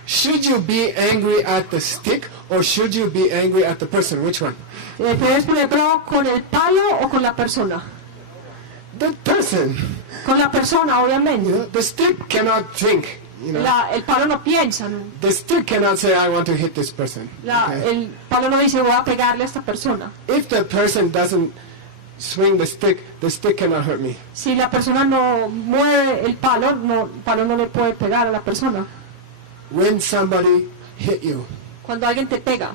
should you be angry at the stick or should you be angry at the person? Which one? ¿te ves por ejemplo con el palo o con la persona? The person. Con la persona, obviamente. The stick cannot think. El palo no piensa, ¿no? The stick cannot say, I want to hit this person. Okay? El palo no dice, voy a pegarle a esta persona. If the person doesn't swing the stick cannot hurt me. Si la persona no mueve el palo no le puede pegar a la persona. When somebody hit you, Cuando alguien te pega,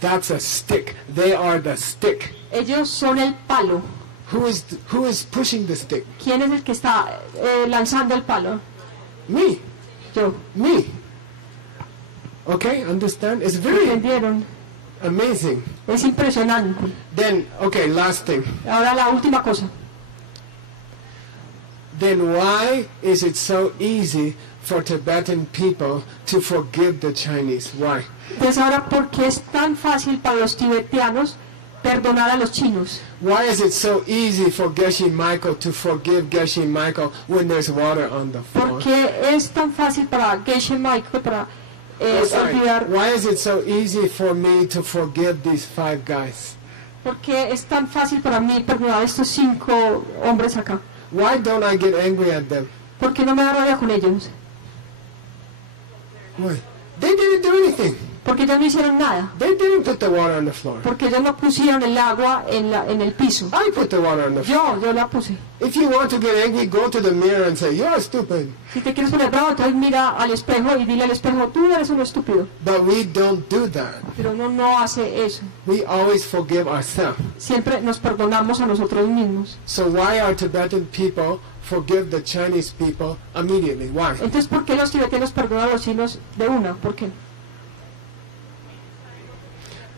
that's a stick. They are the stick. ellos son el palo. Who is pushing the stick? ¿Quién es el que está lanzando el palo? Me. Yo. Me. Okay, understand? It's very ¿Entendieron? amazing. Es impresionante. Then, okay, last thing. Ahora la última cosa. Then why is it so easy for Tibetan people to forgive the Chinese? Why? Entonces ahora, ¿por qué es tan fácil para los tibetanos perdonar a los chinos? Why is it so easy for Geshe Michael to forgive Geshe Michael when there's water on the floor? ¿Por qué es tan fácil para Geshe Michael para olvidar? Why is it so easy for me to forgive these 5 guys? ¿Por qué es tan fácil para mí perdonar a estos 5 hombres acá? Why don't I get angry at them? ¿Por qué no me da rabia con ellos? Why? They didn't do anything. Porque ellos no hicieron nada. They didn't put the water on the floor. Porque ellos no pusieron el agua en el piso. I put the water on the floor. Yo la puse. If you want to get angry, go to the mirror and say, "You're stupid." Si te quieres poner bravo, entonces mira al espejo y dile al espejo, tú eres un estúpido. But we don't do that. Pero uno no hace eso. We always forgive ourselves. Siempre nos perdonamos a nosotros mismos. So why are Tibetan people forgive the Chinese people immediately? Why? Entonces, ¿por qué los tibetanos perdonan a los chinos de una? ¿Por qué?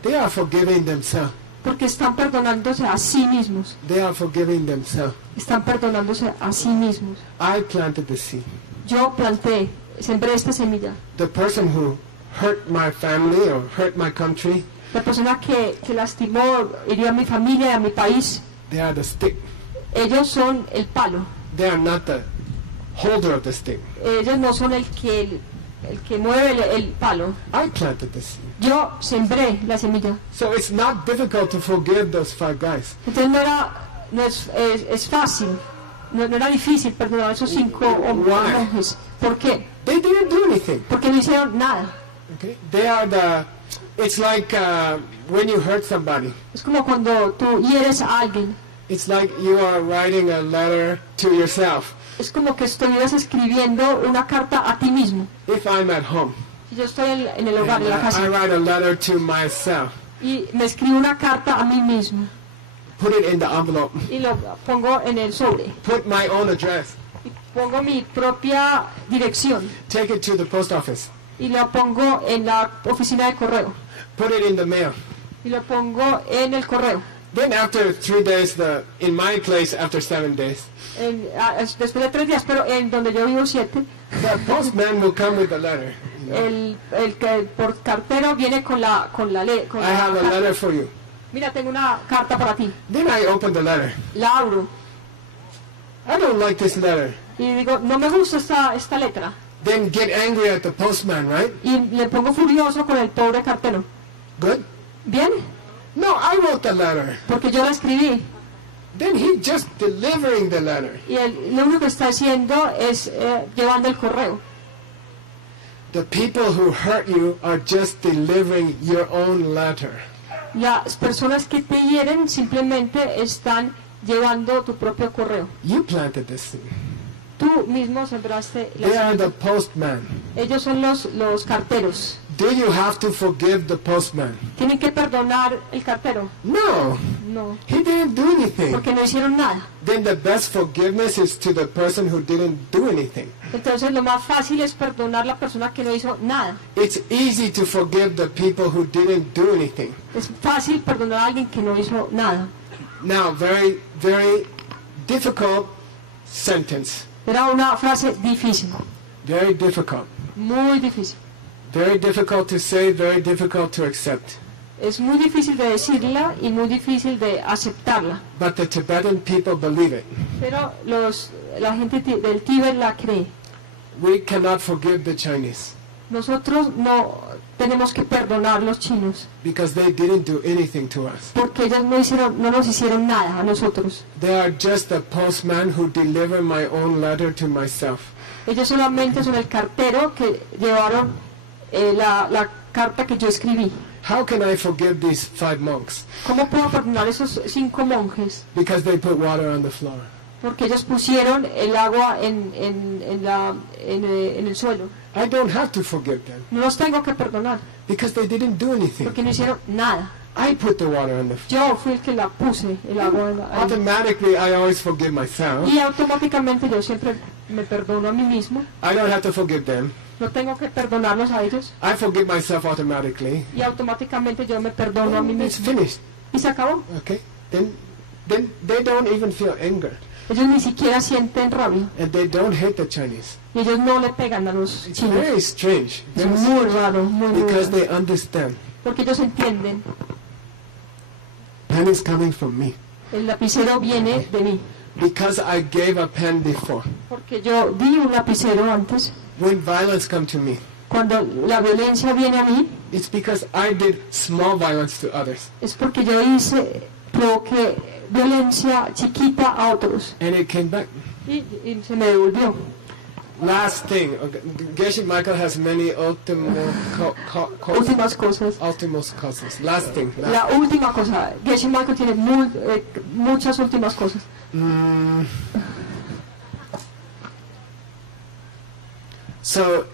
They are forgiving themselves. Porque están perdonándose a sí mismos. They are forgiving themselves. Están perdonándose a sí mismos. I planted the seed. Yo planté, sembré esta semilla. The person who hurt my family or hurt my country, La persona que lastimó, hirió a mi familia y a mi país, they are the stick. ellos son el palo. They are not the holder of the stick. Ellos no son el que mueve el palo. I planted the seed. Yo sembré la semilla. So it's not difficult to forgive those 5 guys. Entonces es fácil, no era difícil perdonar a esos 5 monjes. ¿Por qué? They didn't do anything. Porque no hicieron nada. Okay? It's like when you hurt somebody. Es como cuando tú hieres a alguien. It's like you are writing a letter to yourself. Es como que estuvieras escribiendo una carta a ti mismo. If I'm at home, Si yo estoy en el hogar, en la I casa, write a letter to myself, y me escribo una carta a mí mismo put it in the envelope, y lo pongo en el sobre put my own address, y pongo mi propia dirección take it to the post office, y lo pongo en la oficina de correo put it in the mail. y lo pongo en el correo. Then after 3 days, in my place after 7 days, Después de 3 días, pero en donde yo vivo 7, the postman will come with the letter. You know? el que por cartero viene con la I have a carta. letter for you. Mira, tengo una carta para ti. Then I open the letter. La abro I don't like this letter. y digo, no me gusta esta letra. Then get angry at the postman, right? Y le pongo furioso con el pobre cartero. Good? ¿Bien? No, I wrote the letter. Porque yo la escribí. Then he just delivering the letter. Y lo único que está haciendo es llevando el correo. The people who hurt you are just delivering your own letter. Las personas que te hieren simplemente están llevando tu propio correo. You planted this seed. Tú mismo sembraste la They are semilla. the postman. Ellos son los carteros. Do you have to forgive the postman? ¿Tienen que perdonar el cartero? No. No, He didn't do anything. porque no hicieron nada. Then the best forgiveness is to the person who didn't do anything. Entonces lo más fácil es perdonar a la persona que no hizo nada. It's easy to forgive the people who didn't do anything. Es fácil perdonar a alguien que no hizo nada. Now, very, very difficult sentence. Era una frase difícil, Very difficult. muy difícil. Very difficult to say, very difficult to accept. Es muy difícil de decirla y muy difícil de aceptarla. But the Tibetan people believe it. Pero la gente del Tíbet la cree. We cannot forgive the Chinese Nosotros no tenemos que perdonar a los chinos because they didn't do anything to us. porque ellos no nos hicieron nada a nosotros. They are just the postman who delivered my own letter to myself. Ellos solamente son el cartero que llevaron la carta que yo escribí. How can I forgive these 5 monks? ¿Cómo puedo perdonar a esos 5 monjes? Because they put water on the floor. Porque ellos pusieron el agua en el suelo. I don't have to forgive them No los tengo que perdonar because they didn't do anything. porque no hicieron nada. I put the water on the floor. Yo fui el que la puse, el agua Automatically, I always forgive myself. y automáticamente yo siempre me perdono a mí mismo. I don't have to forgive them. No tengo que perdonarlos a ellos I forgive myself automatically. y automáticamente yo me perdono a mí It's mismo. finished. Y se acabó. Okay? Then they don't even feel anger. Ellos ni siquiera sienten rabia And they don't hate the Chinese. y ellos no le pegan a los It's chinos. very strange. Es muy raro, muy Because raro. they understand. Porque ellos entienden, Pen is coming from me. el lapicero viene de mí. Because I gave a pen before. Porque yo di un lapicero antes. When violence comes to me, Cuando la violencia viene a mí, it's because I did small violence to others. es porque yo provoqué violencia chiquita a otros And it came back. y se me devolvió. Last thing. Okay. Geshe Michael has many Últimas cosas. ultimos cosas. Last thing. La última cosa. Geshe Michael tiene muchas últimas cosas. So,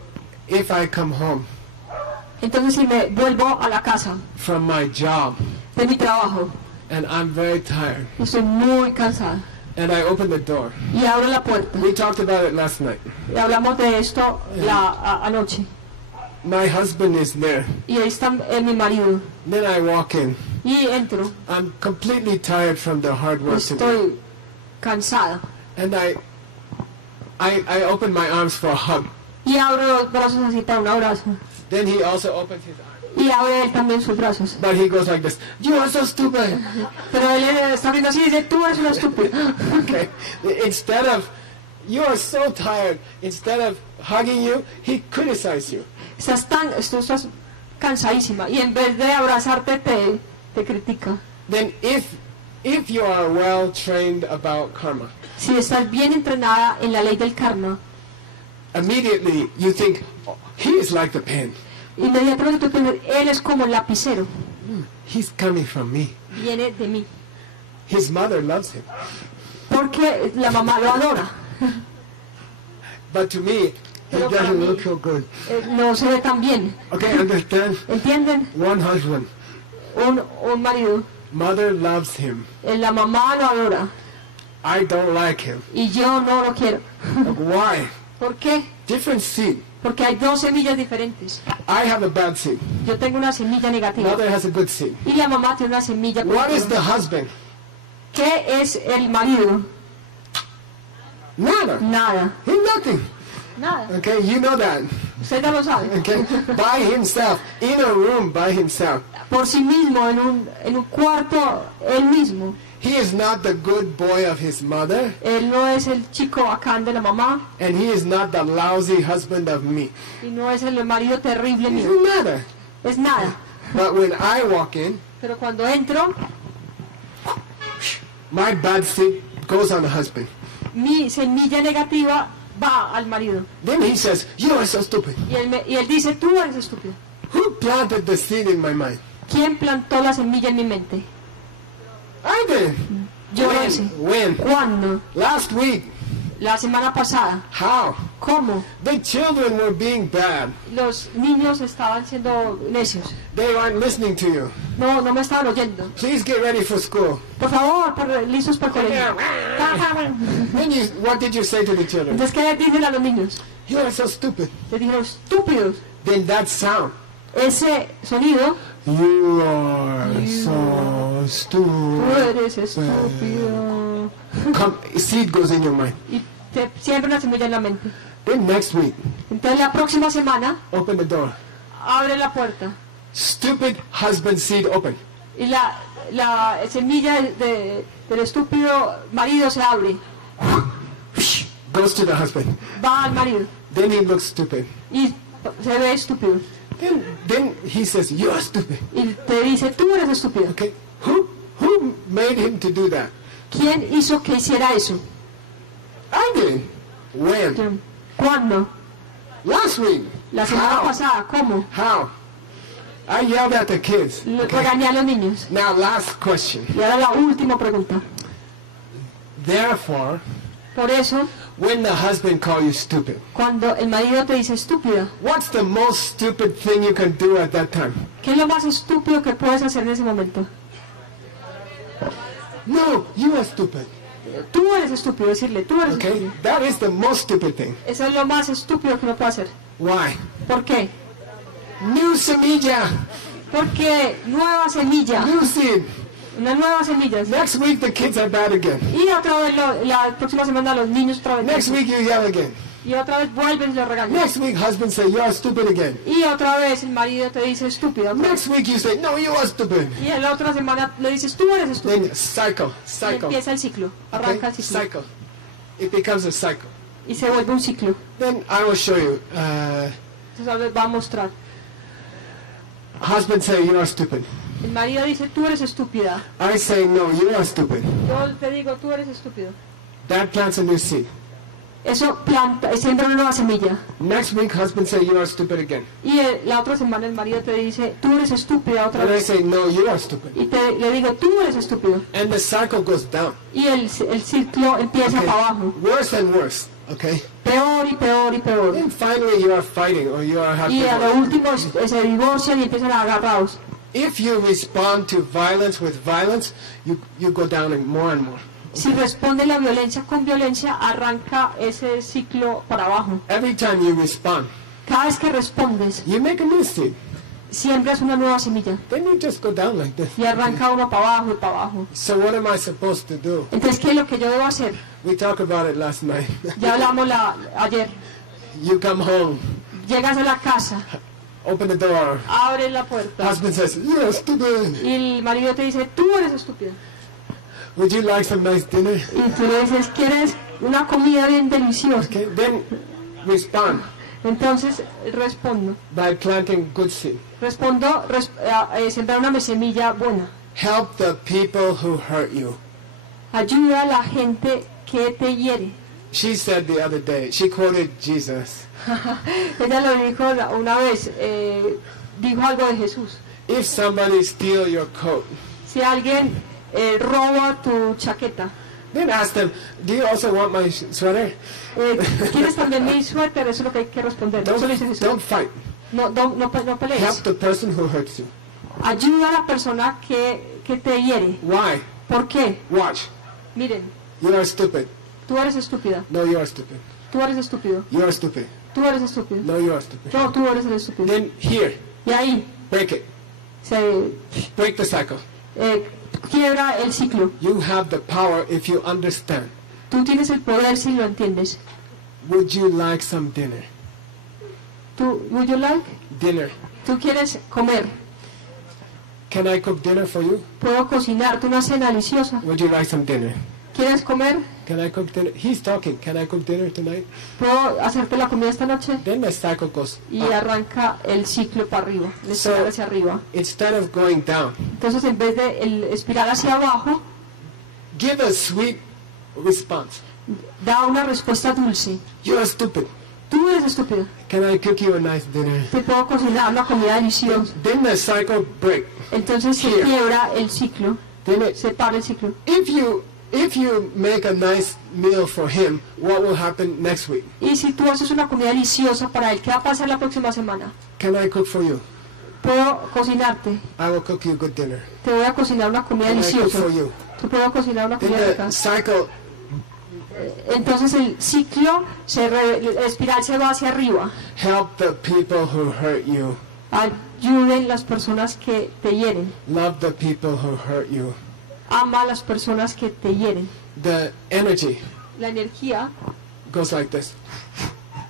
if I come home Entonces si me vuelvo a la casa from my job de mi trabajo, and I'm very tired, y estoy muy cansada, and I open the door. y abro la puerta, We talked about it last night. y hablamos de esto anoche, My husband is there. y ahí está mi marido, Then I walk in. y entro, I'm completely tired from the hard work today. estoy cansada, And I open my arms for a hug. y abro los brazos así para un abrazo, Then he also opens his arms. y abre él también sus brazos, But he goes like this. You are so stupid. pero él está abriendo así y dice, tú eres una estúpida. Okay. Instead of, you are so tired, instead of hugging you, he criticizes you. Tú estás cansadísima, y en vez de abrazarte te critica. Then if you are well trained about karma, Si estás bien entrenada en la ley del karma, immediately you think, oh, he is like the pen. inmediatamente tú piensas, él es como el lapicero, He's coming from me. viene de mí, His mother loves him. porque la mamá lo adora. But to me, he Pero para doesn't mí, look so good. No se ve tan bien, Okay, understand? ¿entienden? One husband. Un marido, Mother loves him. la mamá lo adora, I don't like him. y yo no lo quiero. Why? ¿Por qué? Different seed. Porque hay dos semillas diferentes. I have a bad seed. Yo tengo una semilla negativa, Mother has a good seed. y la mamá tiene una semilla What is positiva. the husband? ¿Qué es el marido? Nada. Nada. He's nothing. Nada. Okay, you know that. Usted ya lo sabe. Okay, by himself, in a room by himself. Por sí mismo, en un cuarto, él mismo. He is not the good boy of his mother, Él no es el chico bacán de la mamá, and he is not the lousy husband of me. y no es el marido terrible He's mío. nada. Es nada. But when I walk in, Pero cuando entro, my bad seed goes on the husband. mi semilla negativa va al marido. Then he says, you are so stupid. Y él dice, tú eres estúpido. Who planted the seed in my mind? ¿Quién plantó la semilla en mi mente? I did. Yo lo hice. When? ¿Cuándo? Last week. La semana pasada. How? ¿Cómo? The children were being bad. Los niños estaban siendo necios. They weren't listening to you. No me estaban oyendo. Please get ready for school. Por favor, listos para el colegio. Then what did you say to the children? Entonces, ¿qué dicen a los niños? You are so stupid. Les dijeron, estúpidos. Then that sound. Ese sonido, You are so tú stupid. eres estúpido. Seed goes in your mind. Y te siembra una semilla en la mente. Then next week, Entonces, la próxima semana, open the door. abre la puerta. Stupid husband seed open. Y la semilla del estúpido marido se abre. Goes to the husband. Va al marido. Then he looks stupid. Y se ve estúpido. Then he says, you are stupid. Y te dice, tú eres estúpido. Okay? Who made him to do that? ¿Quién hizo que hiciera eso? I did. When? ¿Cuándo? Last week. La semana How? pasada. ¿Cómo? How? I yelled at the kids. Regañé a los niños. Now, last question. Y ahora la última pregunta. Therefore, Por eso, when the husband calls you stupid, cuando el marido te dice estúpida, what's the most stupid thing you can do at that time? ¿qué es lo más estúpido que puedes hacer en ese momento? No, you are stupid. Tú eres estúpido, decirle, tú eres Okay? estúpido. That is the most stupid thing. Eso es lo más estúpido que uno puede hacer. Why? ¿Por qué? New semilla. Porque nueva semilla, New seed. una nueva semilla. Next week the kids are bad again. Y otra vez, la próxima semana los niños otra vez. Next week you yell again. Y otra vez vuelven y los regañan. Next week husband say you are stupid again. Y otra vez el marido te dice estúpido. Next week you say no, you are stupid. Y en la otra semana le dices tú eres estúpido. Then cycle, Y cycle. empieza el ciclo, arranca el Okay? ciclo. Cycle. It becomes a cycle. Y se vuelve un ciclo. Then I will show you. Entonces ahora les va a mostrar. Husband say you are stupid. El marido dice tú eres estúpida. I say no, you are stupid. Yo te digo tú eres estúpido. That plants a new seed. Eso siembra una nueva semilla. Next week, husband say you are stupid again. Y la otra semana el marido te dice, tú eres estúpida otra And I vez. say, no, you are stupid. Y le digo, tú eres estúpido. And the cycle goes down. Y el ciclo empieza Okay. para abajo. Worse and worse. Okay. Peor y peor y peor. And finally, you are fighting or you are having. Y a lo último se divorcian y empiezan a agarrados. If you respond to violence with violence, you go down more and more. Si responde la violencia con violencia, arranca ese ciclo para abajo. Every time you respond, Cada vez que respondes, you make a new seed. siembras una nueva semilla. Then you just go down like this. Y arranca uno para abajo y para abajo. So what am I supposed to do? Entonces, ¿qué es lo que yo debo hacer? We talked about it last night. Ya hablamos ayer. You come home, Llegas a la casa, open the door. abres la puerta Husband says, you're stupid. y el marido te dice, tú eres estúpida. Would you like some nice dinner? Y tú le dices, ¿quieres una comida bien deliciosa? Okay, then respond Entonces respondo. by planting good seed. Sembrar una semilla buena. Help the people who hurt you. Ayuda a la gente que te hiere. She said the other day, she quoted Jesus. Ella lo dijo una vez, dijo algo de Jesús. If somebody steal your coat, Si alguien roba tu chaqueta, then ask them, do you also want my sweater? ¿quieres también mi suéter? Eso es lo que hay que responder. Eso lo dice Jesús. Don't fight. No pelees. Help the person who hurts you. Ayuda a la persona que te hiere. Why? ¿Por qué? Watch. Miren, You are stupid. tú eres estúpida. No, you are stupid. Tú eres estúpido. You are stupid. Tú eres estúpido. No, you are stupid. No, tú eres el estúpido. Then here, Y ahí break it. se Break the cycle. quiebra el ciclo. You have the power if you understand. Tú tienes el poder si lo entiendes. Would you like some dinner? Would you like? Dinner. Tú quieres comer. Can I cook dinner for you? Puedo cocinarte una cena deliciosa. Would you like some dinner? ¿Quieres comer? Can I cook dinner? He's talking. Can I cook dinner tonight? ¿Puedo hacerte la comida esta noche? Then the cycle goes Y up. arranca el ciclo para arriba, el espiral hacia arriba. Instead of going down, Entonces, en vez de el espiral hacia abajo, give a sweet response. da una respuesta dulce. You are stupid. Tú eres estúpido. Can I cook you a nice dinner? Te puedo cocinar una comida deliciosa. Then the cycle break. Entonces se quiebra el ciclo, Then it, se para el ciclo. if you make a nice meal for him, what will happen next week? Y si tú haces una comida deliciosa para él, ¿qué va a pasar la próxima semana? Can I cook for you? Puedo cocinarte. I will cook you good dinner. Te voy a cocinar una comida Can I cook deliciosa. for you? Te puedo cocinar una Then comida rica. the cycle, Entonces el ciclo, la espiral se va hacia arriba. help the people who hurt you. Ayuden las personas que te hieren. Love the people who hurt you. Ama a las personas que te hieren. The energy La energía goes like this.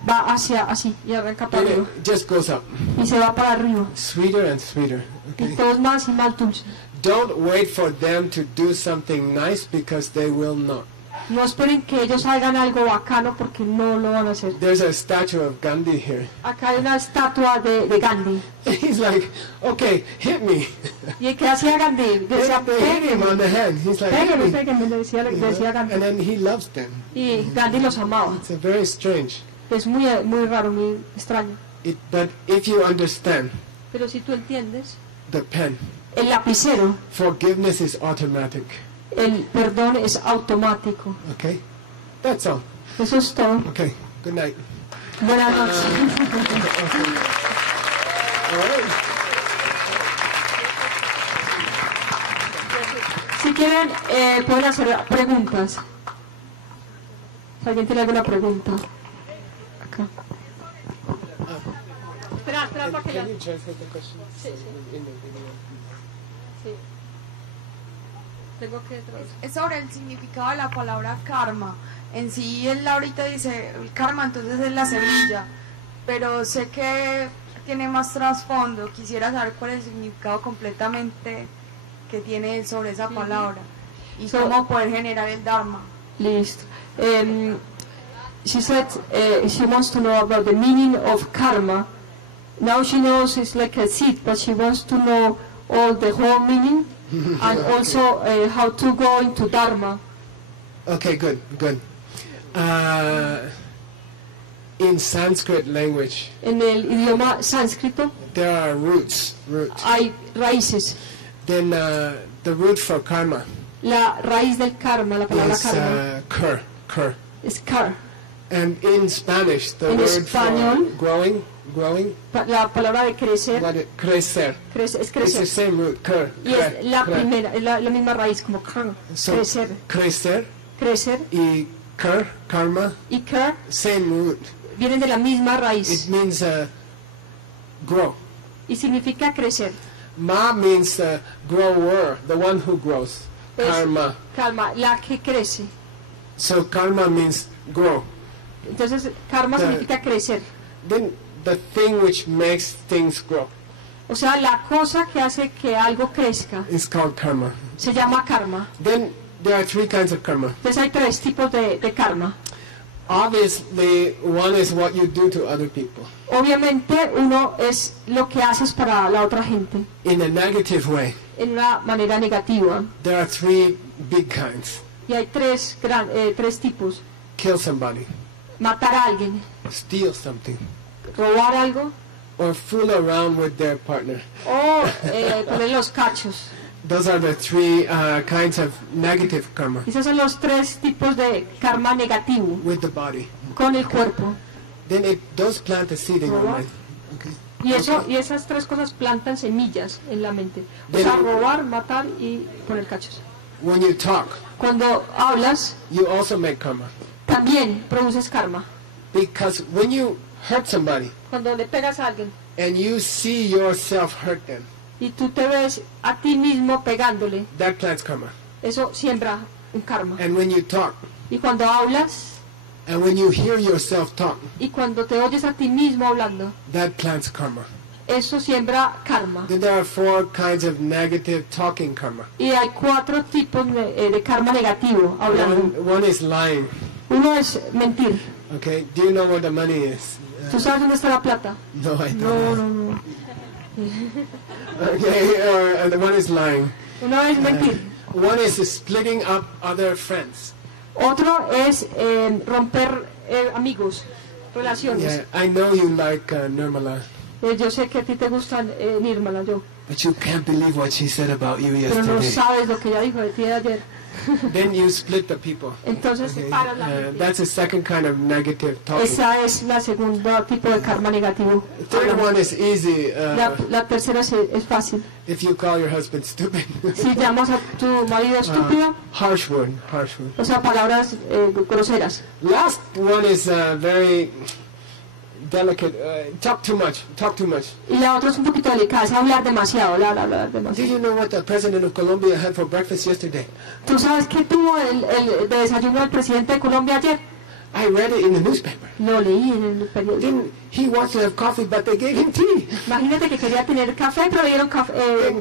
va hacia así y arranca para Then arriba. it just goes up. Y se va para arriba. Sweeter and sweeter. Y Okay? todo es más y más dulce. Don't wait for them to do something nice because they will not. No esperen que ellos hagan algo bacano porque no lo van a hacer. There's a statue of Gandhi here. Acá hay una estatua de Gandhi. He's like, okay, hit me. ¿Y qué hacía Gandhi? Decía, They hit him péguenme, on the head. He's like, hit péguenme, me. péguenme, decía And Gandhi. then he loves them. Y Gandhi los amaba. It's a very strange. Es muy raro, muy extraño. But if you understand Pero si tú entiendes, the pen, el lapicero, forgiveness is automatic. el perdón es automático. Okay? That's all. Eso es todo. Okay. Good night. Buenas noches. All right. Si quieren, pueden hacer preguntas. Si alguien tiene alguna pregunta. Acá. Espera para que Can you translate the question? Sí, sí. In the video. Sí. Tengo que traducir. Es sobre el significado de la palabra karma. En sí, él ahorita dice el karma, entonces es la semilla, pero sé que tiene más trasfondo. Quisiera saber cuál es el significado completamente que tiene él sobre esa palabra y cómo poder generar el dharma. Listo. She said she wants to know about the meaning of karma. Now she knows it's like a seed, but she wants to know all the whole meaning and also how to go into dharma. Okay, good, good. In Sanskrit language, En el idioma sánscrito there are roots. hay raíces. Then the root for karma La raíz del karma, la palabra is karma, kur. es kar. And in Spanish, the En word español, for growing, La palabra de crecer, crecer. es It's the crecer. same root, kur. Y es la primera, es la misma raíz como kar, So, crecer, crecer y kur, karma, y kar same root. vienen de la misma It raíz means grow. y significa crecer. Ma means grower, the one who grows. Es Karma. karma, la que crece. So karma means grow. Entonces, karma The- significa crecer. Then the thing which makes things grow O sea, la cosa que hace que algo crezca is called karma. se llama karma. Then there are three kinds of karma. Entonces hay tres tipos de karma. Obviously, one is what you do to other people Obviamente, uno es lo que haces para la otra gente in a negative way. en una manera negativa. There are three big kinds. Y hay tres tipos. Kill somebody, Matar a alguien, steal something, robar algo or fool around with their partner. o poner los cachos. Those are the three kinds of negative karma Esos son los tres tipos de karma negativo with the body. con el cuerpo. Then those plant a seed in your mind. Okay. Y esas tres cosas plantan semillas en la mente. O sea, robar, matar y poner cachos. When you talk, Cuando hablas, you also make karma. también produces karma. Because when you hurt somebody Cuando le pegas a alguien and you see yourself hurt them, y tú te ves a ti mismo pegándole, that plants karma. eso siembra un karma. And when you talk, Y cuando hablas and when you hear yourself talk, y cuando te oyes a ti mismo hablando, that plants karma. eso siembra karma. Then there are four kinds of negative talking karma. Y hay cuatro tipos de karma negativo hablando. One is lying. Uno es mentir. Okay, do you know where the money is? ¿Tú sabes dónde está la plata? No, I don't. No. Okay, and one is lying. Uno es mentir. One is splitting up other friends. Otro es romper amigos, relaciones. Yeah, I know you like Nirmala, Yo sé que a ti te gustan Nirmala, yo. but you can't believe what she said about you Pero no yesterday. sabes lo que ella dijo de ti de ayer. Then you split the people. Entonces Okay, separas la gente. that's the second kind of negative talking. Esa es la segunda tipo de karma negativo. The third one is easy. La tercera es fácil. If you call your husband stupid. Si llamas a tu marido estúpido, Harsh word. o sea, palabras groseras. Last one is very delicate. Talk too much. Y la otra es un poquito delicada, es hablar demasiado, hablar Do demasiado. you know what the president of Colombia had for breakfast yesterday? ¿Tú sabes qué tuvo el de desayuno del presidente de Colombia ayer? I read it in the newspaper. Lo leí en el periódico. Then he wants to have coffee, but they gave him tea. Imagínate que quería tener café, pero le dieron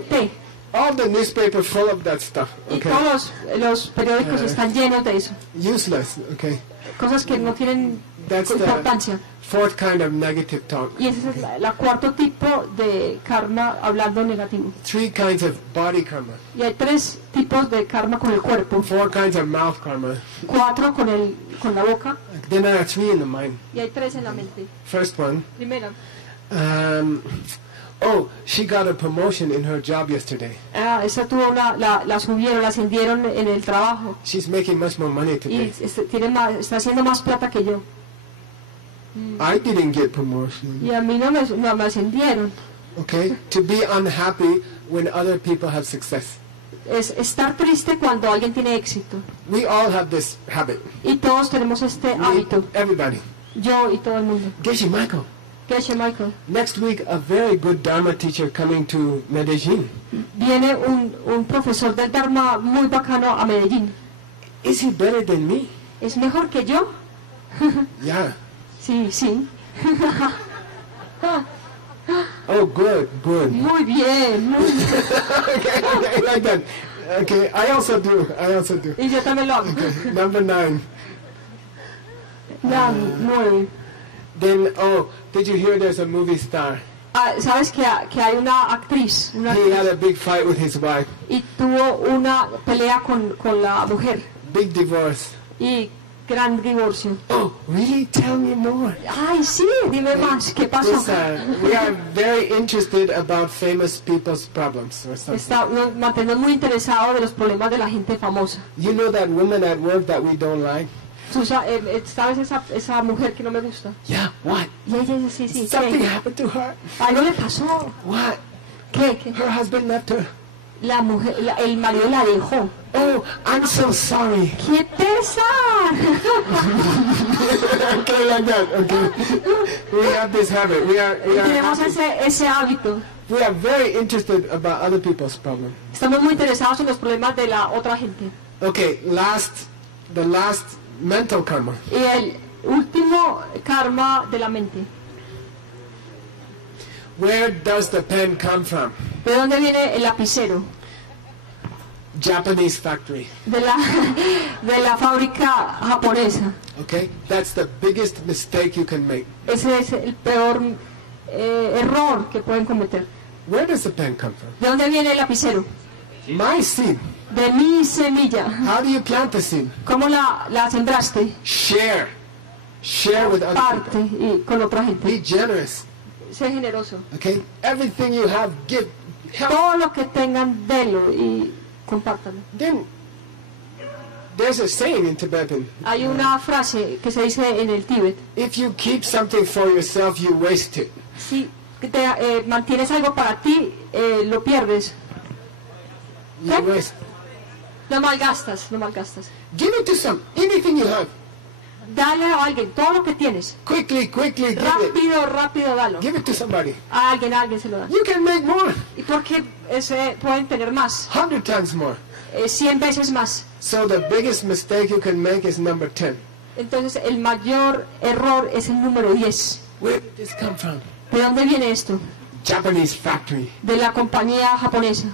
té. All the newspaper full of that stuff. Y Okay, todos los periódicos están llenos de eso. useless. Okay, Cosas que no tienen that's the importancia. fourth kind of negative talk. Y ese es la cuarto tipo de karma hablando negativo. Three kinds of body karma. Y hay tres tipos de karma con el cuerpo. Four kinds of mouth karma. Cuatro con la boca. Then there are three in the mind. Y hay tres en la mente. First one. Primera, She got a promotion in her job yesterday. esa tuvo la subieron, la ascendieron en el trabajo. She's making much more money Y today. está haciendo más plata que yo. I didn't get promotion. Y a mí no me ascendieron. Okay, to be unhappy when other people have success. Es estar triste cuando alguien tiene éxito. We all have this habit. Y todos tenemos este hábito. Everybody. Yo y todo el mundo. Geshe Michael. Geshe Michael. Next week, a very good Dharma teacher coming to Medellin. Viene un profesor del Dharma muy bacano a Medellín. Is he better than me? ¿Es mejor que yo? Yeah. Sí. Oh, good. Muy bien. Okay, like that. Okay, I also do. Y yo también lo hago. Number 9. La 9. Then, did you hear there's a movie star? ¿Sabes que hay una actriz? He had a big fight with his wife. Y tuvo una pelea con la mujer. Big divorce. Y gran divorcio. Oh, really? Tell me more. Ay, sí, dime más, ¿qué pasó? We are very interested about famous people's problems or something. Nos mantenemos muy interesados de los problemas de la gente famosa. You know that woman at work that we don't like? ¿Sabes esa mujer que no me gusta? Yeah, what? Y ella dice, sí, Something ¿qué? happened to her. Algo le pasó. What? ¿Qué? Her husband left her. El marido la dejó. Oh, I'm so sorry. ¡Qué pesar! Okay, like that. Okay. We have this habit. Tenemos ese hábito. We are very interested about other people's problems. Estamos muy interesados en los problemas de la otra gente. Okay, the last mental karma. Y el último karma de la mente. Where does the pen come from? ¿De dónde viene el lapicero? Japanese factory. De la fábrica japonesa. Okay, that's the biggest mistake you can make. Ese es el peor error que pueden cometer. Where does the pen come from? ¿De dónde viene el lapicero? My seed. De mi semilla. How do you plant the seed? ¿Cómo la sembraste? Share with other Parte people. y con otra gente. Be generous. Sé generoso. Okay, everything you have, give. Help. Todo lo que tengan, denlo y compártanlo. Then there's a saying in Tibetan. Hay una frase que se dice en el Tíbet. If you keep something for yourself, you waste it. Si te mantienes algo para ti, lo pierdes. You ¿Qué? waste. Lo malgastas. Give it to some. Anything you have. Dale a alguien todo lo que tienes. Quickly, give it. Rápido, dalo. Give it to somebody. A alguien se lo da. You can make more. ¿Y por qué pueden tener más? 100 times more. 100 veces más. So the biggest mistake you can make is number 10. Entonces el mayor error es el número 10. Where did this come from? ¿De dónde viene esto? Japanese factory. De la compañía japonesa.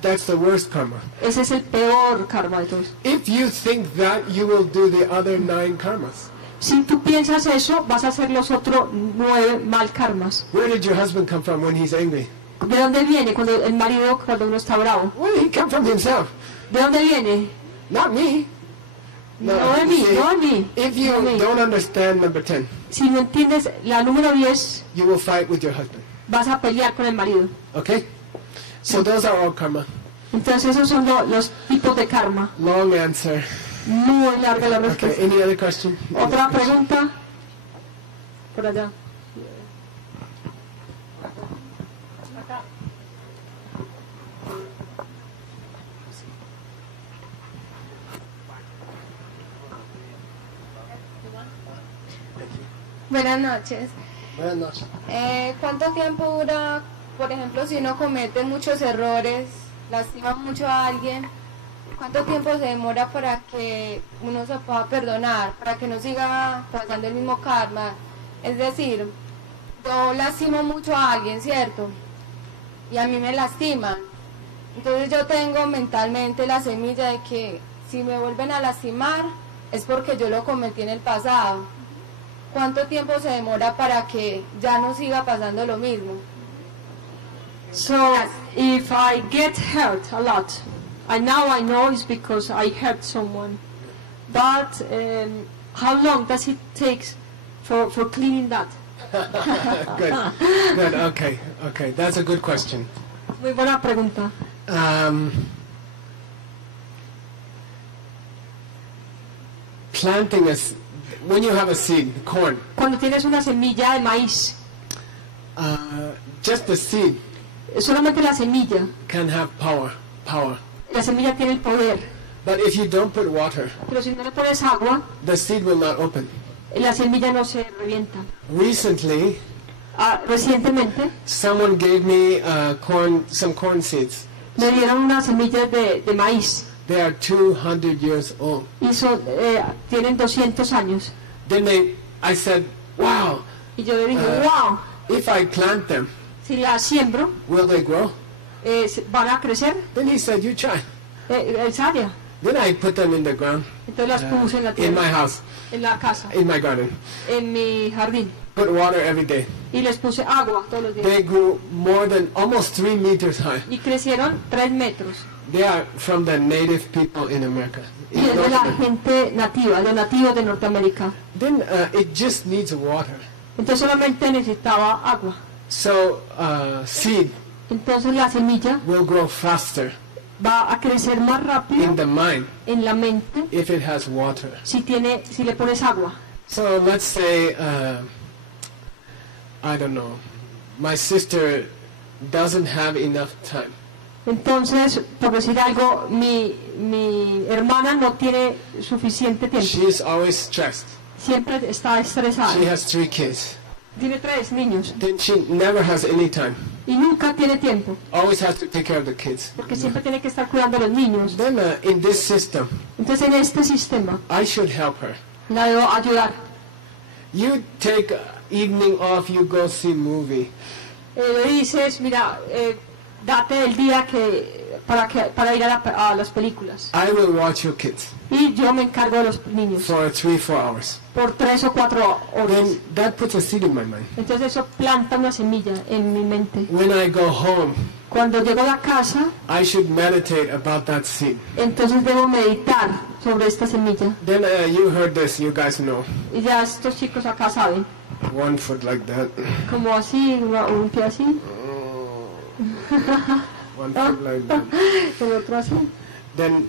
That's the worst karma. Ese es el peor karma de todos. If you think that, you will do the other 9 karmas. Si tú piensas eso, vas a hacer los otros 9 mal karmas. Where did your husband come from when he's angry? ¿De dónde viene cuando uno está bravo? Where did he come from himself? ¿De dónde viene? Not me. No de mí, see, no de mí. If you No de mí. don't understand number 10, Si no entiendes la número 10, you will fight with your husband. vas a pelear con el marido. Okay? So those are all karma. Entonces esos son los tipos de karma. Long answer. Muy larga la Okay, respuesta. any other question? ¿Otra pregunta? Por allá. Buenas noches. Buenas noches. ¿Cuánto tiempo dura, por ejemplo, si uno comete muchos errores, lastima mucho a alguien? ¿Cuánto tiempo se demora para que uno se pueda perdonar, para que no siga pasando el mismo karma? Es decir, yo lastimo mucho a alguien, ¿cierto? Y a mí me lastiman. Entonces yo tengo mentalmente la semilla de que si me vuelven a lastimar es porque yo lo cometí en el pasado. ¿Cuánto tiempo se demora para que ya no siga pasando lo mismo? So, if I get hurt a lot, and now I know it's because I hurt someone, but how long does it take for cleaning that? Good, okay, that's a good question. Muy buena pregunta. Planting when you have a seed, corn, Cuando tienes una semilla de maíz, just the seed solamente la semilla, can have power. la semilla tiene el poder, But if you don't put water, pero si no le pones agua, the seed will not open. la semilla no se revienta. Recently, Recientemente someone gave me some corn seeds. me dieron unas semillas de maíz They are 200 years old. y tienen 200 años. Then I said, wow, Y yo le dije, wow, if I plant them, si las siembro, will they grow? ¿van a crecer? Then he said, you try. Es área. Then I put them in the ground, Entonces las puse en la in my tierra, house, en la casa, in my garden. en mi jardín. Put water every day. Y les puse agua todos los días. They grew more than almost 3 meters high. Y crecieron 3 metros. They are from the native people in America. Y es de la gente nativa, de nativos de Norteamérica. Then it just needs water. Entonces solamente necesitaba agua. So seed Entonces la semilla will grow faster va a crecer más rápido in the mind en la mente if it has water. si le pones agua. So let's say, I don't know, my sister doesn't have enough time. Entonces, por decir algo, mi hermana no tiene suficiente tiempo. She's always stressed. Siempre está estresada. She has 3 kids. Tiene 3 niños Then she never has any time. y nunca tiene tiempo Always has to take care of the kids. porque siempre tiene que estar cuidando a los niños. Then in this system, Entonces, en este sistema I should help her. la debo ayudar. You take evening off, you go see movie. Le dices, mira, date el día para ir a las películas. I will watch your kids Y yo me encargo de los niños for 3-4 hours. por 3 o 4 horas. Then that puts a seed in my mind. Entonces eso planta una semilla en mi mente. When I go home, Cuando llego a la casa, I should meditate about that seed. entonces debo meditar sobre esta semilla. Then you heard this, you guys know. Y ya estos chicos acá saben, 1 foot like that. como así, un pie así, 1 foot like that. el otro así, Then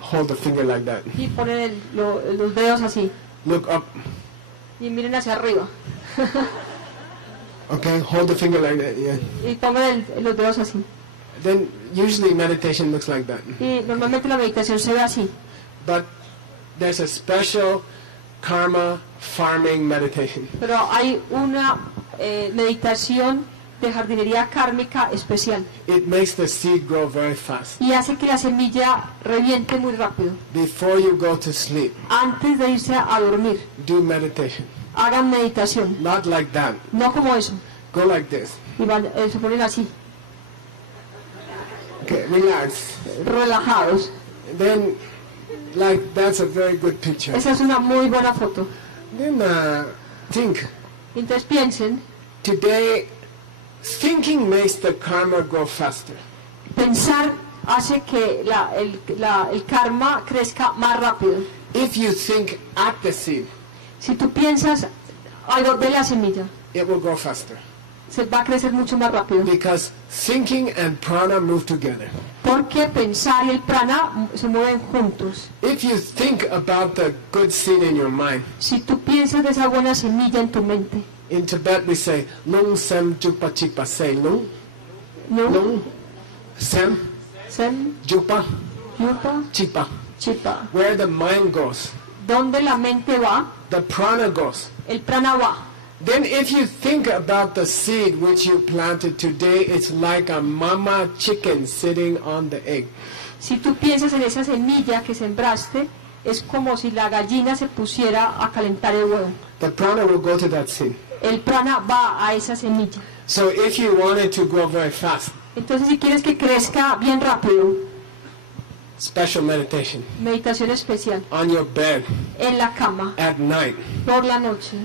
hold the finger like that. y ponen los dedos así, Look up. y miren hacia arriba, Okay, hold the finger like that. Yeah. y pongan los dedos así. Then usually meditation looks like that. Y normalmente la meditación se ve así, But there's a special karma farming meditation. pero hay una meditación de jardinería kármica especial, It makes the seed grow very fast. y hace que la semilla reviente muy rápido. Before you go to sleep, Antes de irse a dormir, do meditation. hagan meditación, Not like that. no como eso, Go like this. y se ponen así, Okay, relax. relajados. Then, like, that's a very good picture. Esa es una muy buena foto. Then think. Entonces piensen, Today, thinking makes the karma grow faster. pensar hace que el karma crezca más rápido. If you think at the seed, Si tú piensas algo de la semilla, it will grow faster. se va a crecer mucho más rápido. Because thinking and prana move together. Porque pensar y el prana se mueven juntos. If you think about the good seed in your mind, Si tú piensas de esa buena semilla en tu mente, in Tibet we say, Lung Sem Jupa Chipa Say Lung. ¿no? Lung Sem Sem, Jupa yupa, Chipa. chipa. Where the mind goes, Donde la mente va, the prana goes. el prana va. Then if you think about the seed which you planted today, it's like a mama chicken sitting on the egg. Si tú piensas en esa semilla que sembraste, es como si la gallina se pusiera a calentar el huevo. The prana will go to that seed. El prana va a esa semilla. So if you want it to grow very fast, Entonces, si quieres que crezca bien rápido, special meditation meditación especial, on your bed en la cama, at night. por la noche.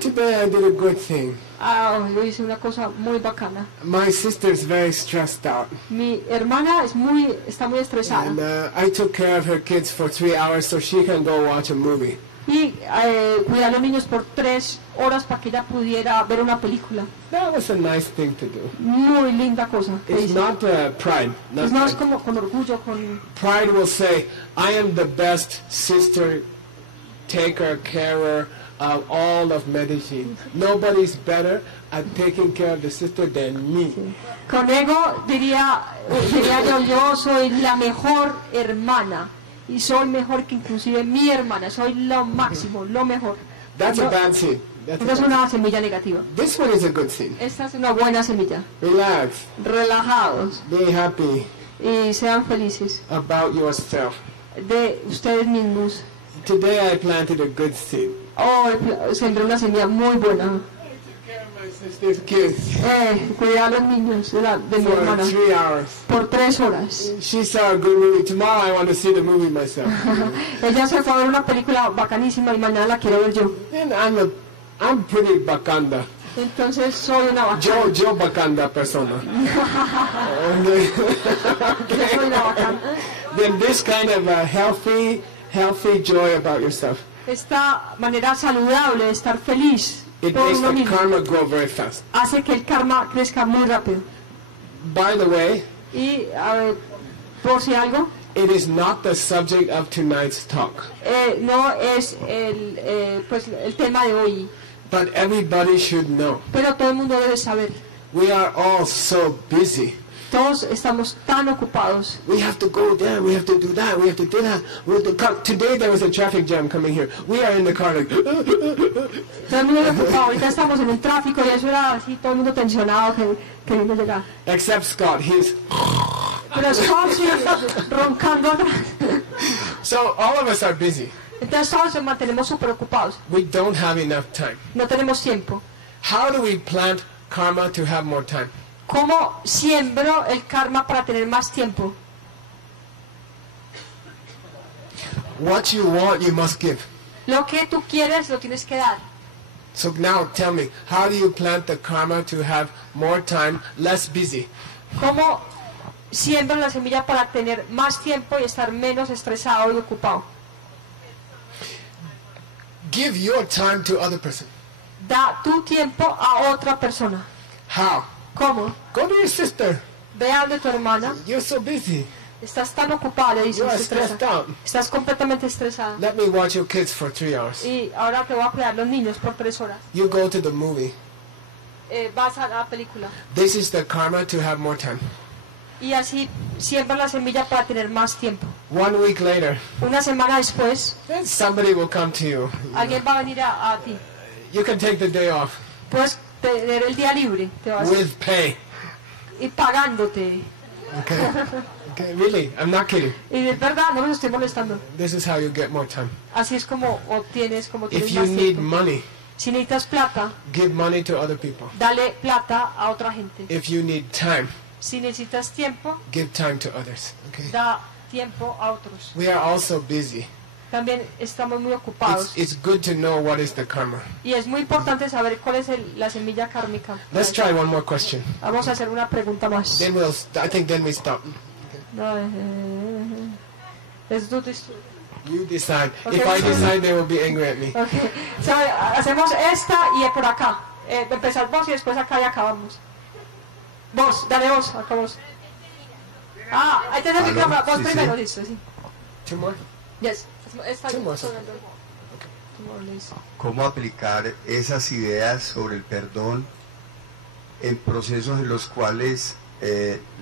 Today I did a good thing. Yo hice una cosa muy bacana. My sister's very stressed out. Mi hermana está muy estresada. And I took care of her kids for 3 hours so she can go watch a movie. Y cuidé a los niños por 3 horas para que ella pudiera ver una película. That was a nice thing to do. Muy linda cosa. que It's hizo. not pride. Not Pues no es pride. como con orgullo, con... Pride will say, I am the best sister, taker, carer of all of medicine. Nobody's better at taking care of the sister than me. Con ego diría yo soy la mejor hermana. Y soy mejor que inclusive mi hermana. Soy lo máximo, lo mejor. That's a bad seed. That's Esa es a bad una semilla negativa. seed. This one is a good seed. Esta es una buena semilla. Relax. Relajados Be happy y sean felices about yourself. de ustedes mismos. Today I planted a good seed. Sembré una semilla muy buena. Took care of my sister's kids Cuidé a los niños de mi for hermana 3 hours. por 3 horas. She saw a good movie. Tomorrow I want to see the movie myself. Ella se fue a ver una película bacanísima y mañana la quiero ver yo. And I'm pretty bakanda. Entonces soy una bacana. Yo bacanda persona. Okay. Yo soy una bacana. Then this kind of healthy joy about yourself, Esta manera saludable de estar feliz it por makes uno the mismo karma grow very fast. hace que el karma crezca muy rápido. By the way, Y a ver, por si algo, it is not the subject of tonight's talk, no es pues el tema de hoy, but everybody should know. pero todo el mundo debe saber. We are all so busy. Todos estamos tan ocupados. We have to go there, we have to do that, we have to do that. We have to come. Today there was a traffic jam coming here. We are in the car like, Todo el mundo está ocupado. Ahorita estamos en el tráfico y eso era así, todo el mundo tensionado que vino a llegar. except Scott, he's... Pero Scott sí, roncando atrás. So all of us are busy. Entonces todos nos mantenemos súper ocupados. We don't have enough time. No tenemos tiempo. How do we plant karma to have more time? ¿Cómo siembro el karma para tener más tiempo? What you want, you must give. Lo que tú quieres, lo tienes que dar. So now tell me, how do you plant the karma to have more time, less busy? ¿Cómo siembro la semilla para tener más tiempo y estar menos estresado y ocupado? Give your time to other person. Da tu tiempo a otra persona. How? ¿Cómo? Go to your sister. Ve a donde tu hermana. You're so busy. Estás tan ocupada, le You dices, are se estresa. stressed out. Estás completamente estresada. Let me watch your kids for 3 hours. Y ahora te voy a cuidar los niños por 3 horas. You go to the movie. Vas a la película. This is the karma to have more time. Y así siembra la semilla para tener más tiempo. 1 week later, Una semana después, then somebody will come to you. alguien va a venir a ti. You can take the day off Puedes tener el día libre, te vas with pay. y pagándote. Okay? Okay, really, I'm not kidding. Y de verdad, no los estoy molestando. This is how you get more time. Así es como obtienes, como tienes If you más need tiempo. money, Si necesitas plata, give money to other people. dale plata a otra gente. If you need time, Si necesitas tiempo, give time to others. Okay? da tiempo a otros. We are also busy. También estamos muy ocupados. It's good to know what is the karma. Y es muy importante saber cuál es la semilla kármica. Let's try one more question. Vamos a hacer una pregunta más. Then I think then we stop. No, let's do this. You decide. Okay. If I decide, they will be angry at me. Okay. So, hacemos esta y por acá. Empezar vos y después acá y acabamos. Vos, dale vos, acá vos. Ahí tenés el micrófono. Vos Sí, primero, sí. listo, sí. 2 more? Yes. Esta, Two more, two okay. more, listo. ¿Cómo aplicar esas ideas sobre el perdón en procesos en los cuales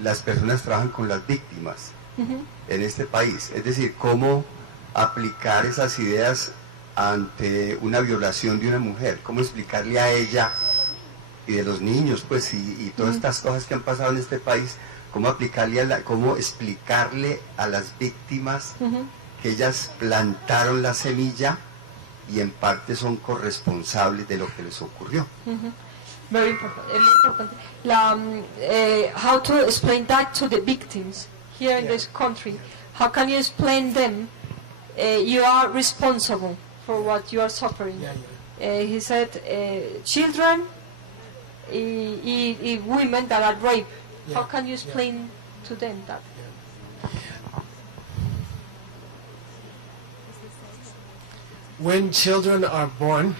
las personas trabajan con las víctimas en este país? Es decir, ¿cómo aplicar esas ideas ante una violación de una mujer? ¿Cómo explicarle a ella y de los niños, pues, y todas estas cosas que han pasado en este país? ¿Cómo cómo explicarle a las víctimas que ellas plantaron la semilla y en parte son corresponsables de lo que les ocurrió? Very important. Muy importante. How to explain that to the victims here in this country? How can you explain them? You are responsible for what you are suffering. He said, children and women that are raped. How can you explain to them that? When children are born,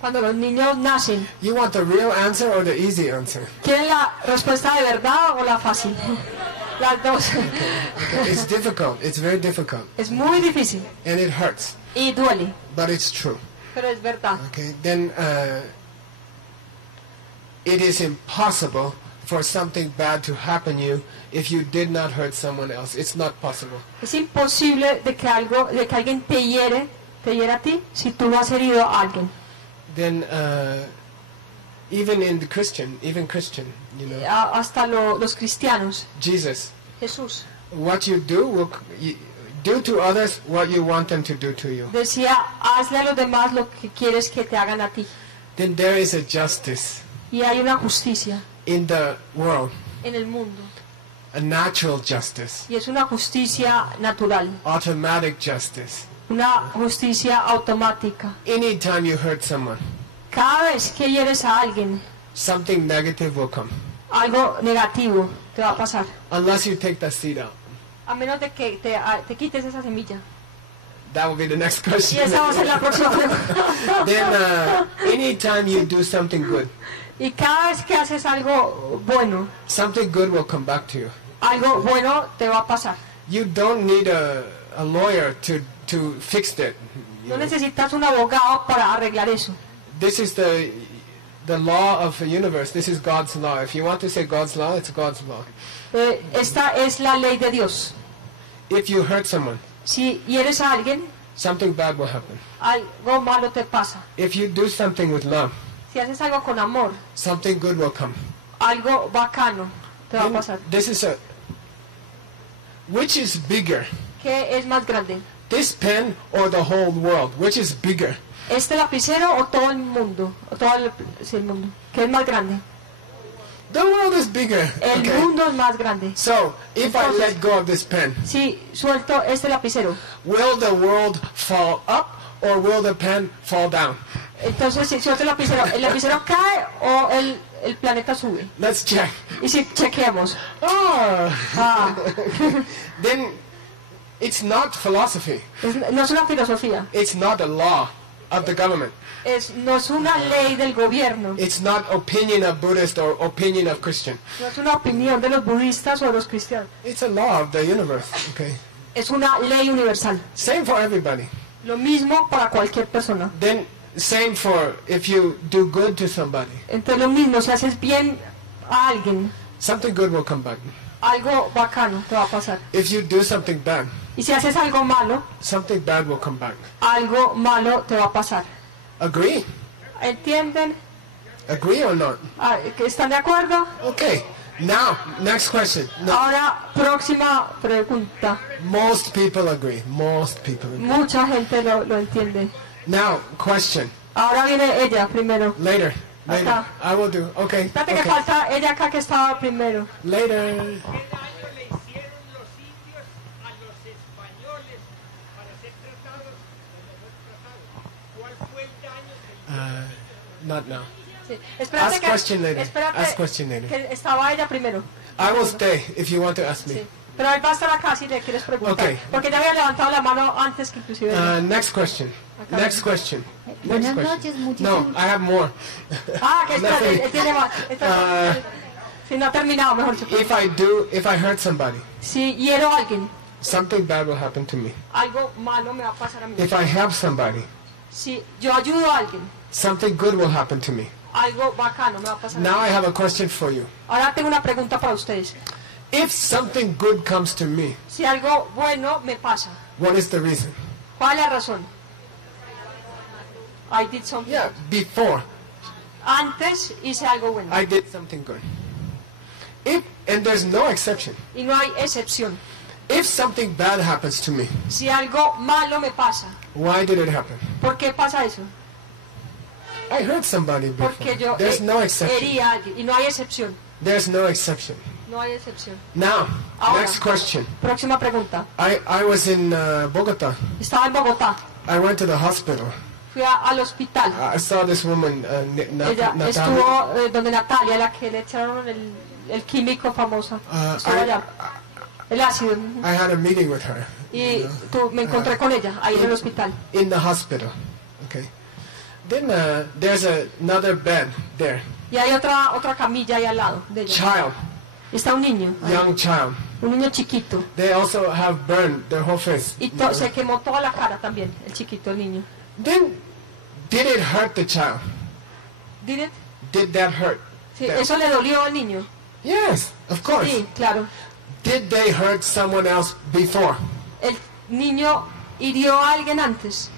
Cuando los niños nacen, you want the real answer or the easy answer? ¿quieren la respuesta de verdad o la fácil? Las dos. Okay, it's difficult. It's very difficult. Es muy difícil And it hurts. y duele, But it's true. pero es verdad. Okay, then it is impossible for something bad to happen to you if you did not hurt someone else. It's not possible. Es imposible de que alguien te hiera a ti si tú no has herido a alguien. Then even Christian, you know, Hasta los cristianos. Jesus, Jesús what you do, do to others what you want them to do to you. decía, hazle a los demás lo que quieres que te hagan a ti. Then there is a justice Y hay una justicia in the world, en el mundo. a natural justice, Y es una justicia natural, automatic justice. una justicia automática. Anytime you hurt someone, Cada vez que hieres a alguien, something negative will come. Algo negativo te va a pasar. Unless you take that seed out. A menos de que te quites esa semilla. That will be the next Y question. esa va a ser la próxima pregunta. Then anytime you do something good, Y cada vez que haces algo bueno, something good will come back to you. algo bueno te va a pasar. You don't need a lawyer to fix it. No necesitas un abogado para arreglar eso. This is the law of the universe. This is God's law. If you want to say God's law, it's God's law. Esta es la ley de Dios. If you hurt someone, Si hieres a alguien, something bad will happen. algo malo te pasa. If you do something with love, Si haces algo con amor, something good will come. algo bacano te va a Then pasar. this is which is bigger, ¿Qué es más grande? this pen or the whole world? Which is bigger? ¿Este lapicero o todo el mundo? O todo el mundo. ¿Qué es más grande? The world is bigger. El Okay. mundo es más grande. So if I let go of this pen, Si suelto este lapicero, will the world fall up or will the pen fall down? entonces si suelto el lapicero cae o el planeta sube. Let's check. Y si chequeamos, Ah. Then it's not philosophy. no es una filosofía, It's not a law of the government. no es una ley del gobierno, It's not opinion of Buddhist or opinion of Christian. no es una opinión de los budistas o de los cristianos, It's a law of the universe. Okay. es una ley universal. Same for everybody. Lo mismo para cualquier persona. Then same for if you do good to somebody. Entonces lo mismo, si haces bien a alguien, Something good will come back. algo bacano te va a pasar. If you do something bad, Y si haces algo malo, something bad will come back. algo malo te va a pasar. Agree? ¿Entienden? Agree or not? ¿Están de acuerdo? Okay. Now, next question. No, Ahora, próxima pregunta. most people agree. Most people agree. Mucha gente lo entiende. Now, question. Ahora viene ella primero. Later. Later. Acá. I will do. Okay. Espérate que Okay. falta ella acá que estaba primero. Later. ¿Qué daño le hicieron los indios a los españoles para ser tratados como mejor tratados? ¿Cuál fue el daño que Not now. Sí. Espérate Ask question later. espérate Ask question later. que estaba ella primero. I will stay if you want to ask me. Sí. Pero él va a estar acá si le quieres preguntar. Okay. Porque ya había levantado la mano antes que inclusive. Next question. Acá. Next question. Buenas Next noches, question. muchísimas No, I have more. Que espérate, él tiene más. Si no ha terminado, mejor dicho. If I hurt somebody, Si hiero a alguien, something bad will happen to me. algo malo me va a pasar a mí. If I help somebody, Si yo ayudo a alguien, something good will happen to me. algo bacano me va a pasar a mí. Now I have a question for you. Ahora tengo una pregunta para ustedes. If something good comes to me, Si algo bueno me pasa, what is the reason? ¿cuál es la razón? I did something. Yeah, before Antes hice algo bueno. I did something good. And there's no exception. Y no hay excepción. If something bad happens to me, Si algo malo me pasa, why did it happen? ¿por qué pasa eso? I hurt somebody Porque yo before. There's no exception. herí a alguien. Y no hay excepción. There's no exception. No hay excepción. Now, Ahora. next question. Próxima pregunta. I was in Bogota. Estaba en Bogotá. I went to the hospital. Fui al hospital. I saw this woman, Ella Natalia. estuvo donde Natalia, la que le echaron el químico famoso. Estuvo allá. El ácido. I had a meeting with her Y me encontré con ella ahí en el hospital. in the hospital. Okay. Then there's another bed there. Y hay otra camilla ahí al lado de ella. Child, Y está un niño. ahí, young child. un niño chiquito. They also have burned their whole face. Y se quemó toda la cara también, el chiquito, el niño. Then, did it hurt the child? ¿Did it? Did that hurt? Sí, them? ¿eso le dolió al niño? Yes, of course. Sí, claro. Did they hurt someone else before? El niño hirió a alguien antes.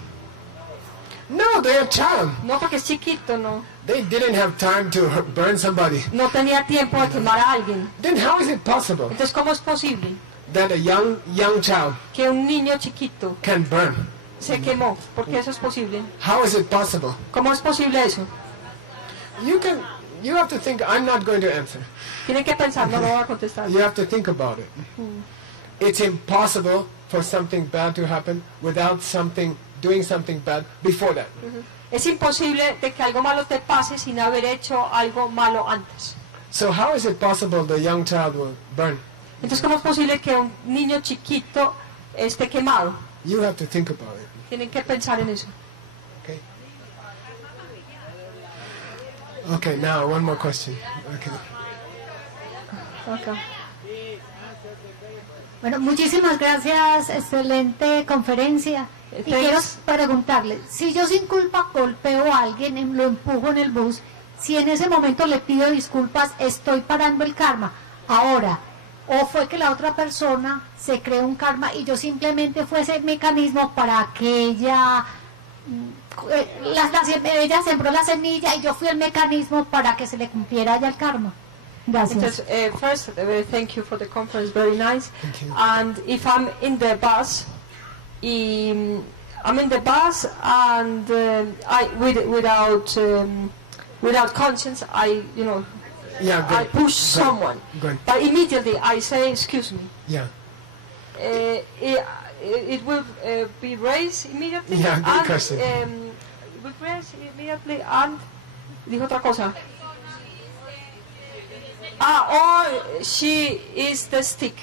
No, they're a child. No, porque es chiquito, no. They didn't have time to burn somebody. No tenía tiempo de quemar a alguien. Then how is it possible Entonces, ¿cómo es posible that a young child que un niño chiquito can burn? se quemó? ¿Por qué eso es posible? How is it possible? ¿Cómo es posible eso? You have to think. I'm not going to answer. Tienen que pensar, no lo voy a contestar. You have to think about it. It's impossible for something bad to happen without something doing something bad before that. Es imposible de que algo malo te pase sin haber hecho algo malo antes. So how is it possible the young child will burn? Entonces, ¿cómo es posible que un niño chiquito esté quemado? You have to think about it. Tienen que pensar en eso. Okay. Okay, now one more question. Okay. Okay. Bueno, muchísimas gracias, excelente conferencia. Y quiero preguntarle, si yo sin culpa golpeo a alguien, lo empujo en el bus, si en ese momento le pido disculpas, estoy parando el karma. Ahora, o fue que la otra persona se creó un karma y yo simplemente fue ese mecanismo para que ella, ella sembró la semilla y yo fui el mecanismo para que se le cumpliera ya el karma. Gracias. Entonces, first, thank you for the conference, very nice. Thank you. And if I'm in the bus, I'm in the bus and without conscience, Yeah, good. I push someone. Good. But immediately I say, excuse me. Yeah. It will be raised immediately. Yeah, good and, question. It will raise immediately and dijo otra cosa. Or she is the stick.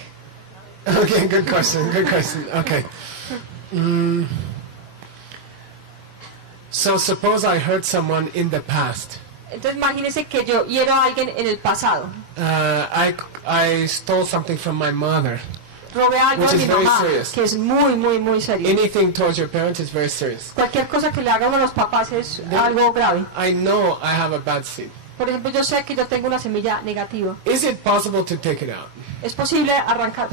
Okay, good question. Good question. Okay. So suppose I hurt someone in the past. Entonces imagínense que yo hiero a alguien en el pasado. I stole something from my mother. Robé algo Which de is mi very mamá, serious. que es muy, muy, muy serio. Anything towards your parents is very serious. Cualquier cosa que le hagan a los papás es algo grave. I know I have a bad seed. Por ejemplo, yo sé que yo tengo una semilla negativa. Is it possible to take it out? ¿Es posible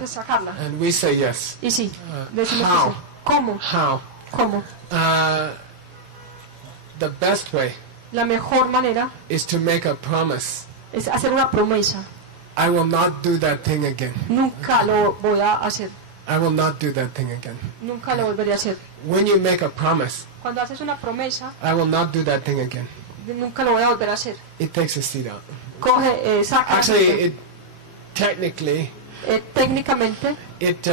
sacarla? And we say yes. Y sí, decimos how? que sí. ¿Cómo? How? ¿Cómo? The best way La mejor manera is to make a promise. es hacer una promesa. I will not do that thing again. Nunca lo voy a hacer. I will not do that thing again. Nunca lo volveré a hacer. When you make a promise, Cuando haces una promesa, I will not do that thing again. nunca lo voy a volver a hacer. It takes a seed out. Coge, saca. la Actually, semilla. technically, Técnicamente, it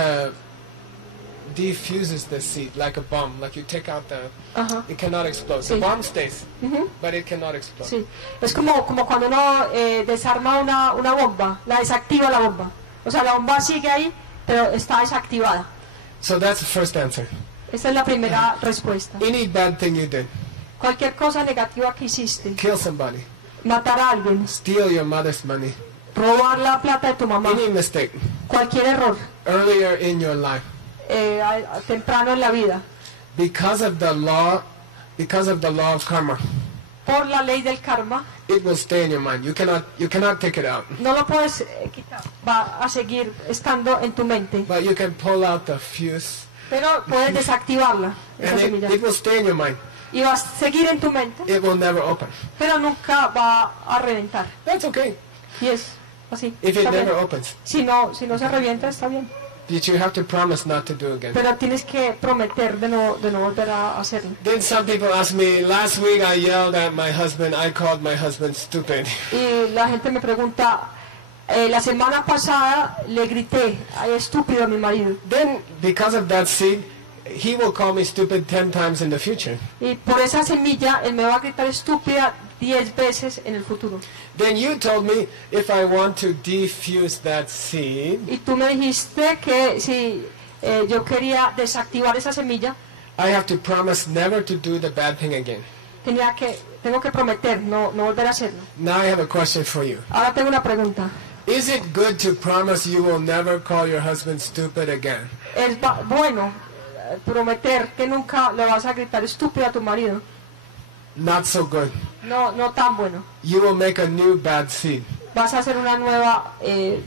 defuses the seed like a bomb. Like you take out the, ajá. it cannot explode. The Sí. bomb stays, Ujú. but it cannot explode. Sí, es como cuando uno desarma una bomba, la desactiva la bomba. O sea, la bomba sigue ahí, pero está desactivada. So that's the first answer. Esa es la primera respuesta. Any bad thing you did, Cualquier cosa negativa que hiciste, kill somebody, matar a alguien, steal your mother's money, robar la plata de tu mamá, any mistake, cualquier error, earlier in your life, temprano en la vida, because of the law of karma, por la ley del karma, it will stay in your mind. You cannot take it out. no lo puedes quitar, va a seguir estando en tu mente, But you can pull out the fuse, pero puedes desactivarla, esa and semilla, it will stay in your mind. y va a seguir en tu mente, It will never open. pero nunca va a reventar. That's okay. Y es así. If it está bien. never opens. Si no se revienta, está bien. But you have to promise not to do again. Pero tienes que prometer de no volver a hacerlo. Then some people ask me, last week I yelled at my husband, I called my husband stupid. Y la gente me pregunta, la semana pasada le grité, ay, estúpido a mi marido. Then, because of that seed, he will call me stupid 10 times in the future. Y por esa semilla, él me va a gritar estúpida 10 veces en el futuro. Then you told me if I want to defuse that seed, Y tú me dijiste que si yo quería desactivar esa semilla, I have to promise never to do the bad thing again. tengo que prometer no volver a hacerlo. Now I have a question for you. Ahora tengo una pregunta. Is it good to promise you will never call your husband stupid again? ¿Es bueno prometer que nunca le vas a gritar estúpido a tu marido? Not so good. No tan bueno. You will make a new bad seed Vas a hacer una nueva,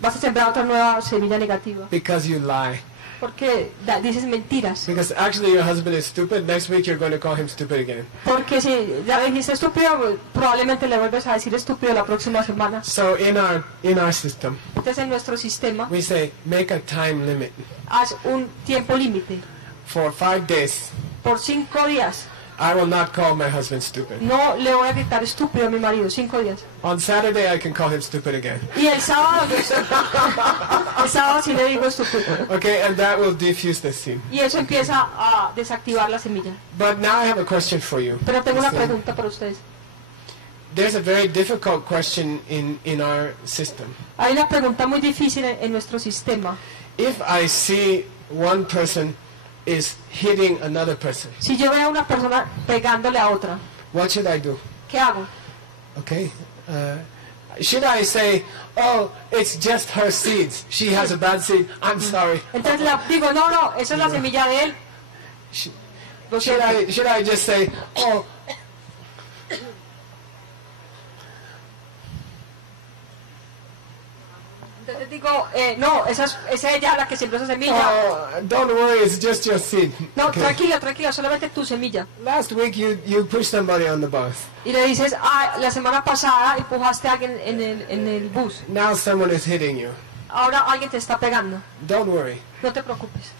vas a sembrar otra nueva semilla negativa. because you lie. Porque dices mentiras. Because actually your husband is stupid, next week you're going to call him stupid again. Porque si ya le dijiste estúpido, probablemente le vuelves a decir estúpido la próxima semana. So in our system, Entonces en nuestro sistema, we say make a time limit haz un tiempo límite. for 5 days. Por 5 días I will not call my husband stupid. No le voy a gritar estúpido a mi marido, 5 días. On Saturday, I can call him stupid again. Y el sábado, el sábado sí le digo estúpido. Okay, and that will diffuse the seed. Y eso empieza a desactivar la semilla. But now I have a question for you. Pero tengo una Listen. pregunta para ustedes. There's a very difficult question in our system. Hay una pregunta muy difícil en nuestro sistema. If I see one person is hitting another person, Si yo veo a una persona pegándole a otra, what should I do? ¿qué hago? Okay. Should I say, oh, it's just her seeds. She has a bad seed. I'm sorry. Entonces digo, no, esa es la semilla de él. Lo siento. Should I just say, oh, Entonces digo, no, esa es ella la que sembró esa semilla. oh, don't worry, it's just your seed. No, Okay. tranquila, solamente tu semilla. Last week you pushed somebody on the bus. Y le dices, la semana pasada empujaste a alguien en el bus. Now someone is hitting you. Ahora alguien te está pegando. Don't worry. No te preocupes.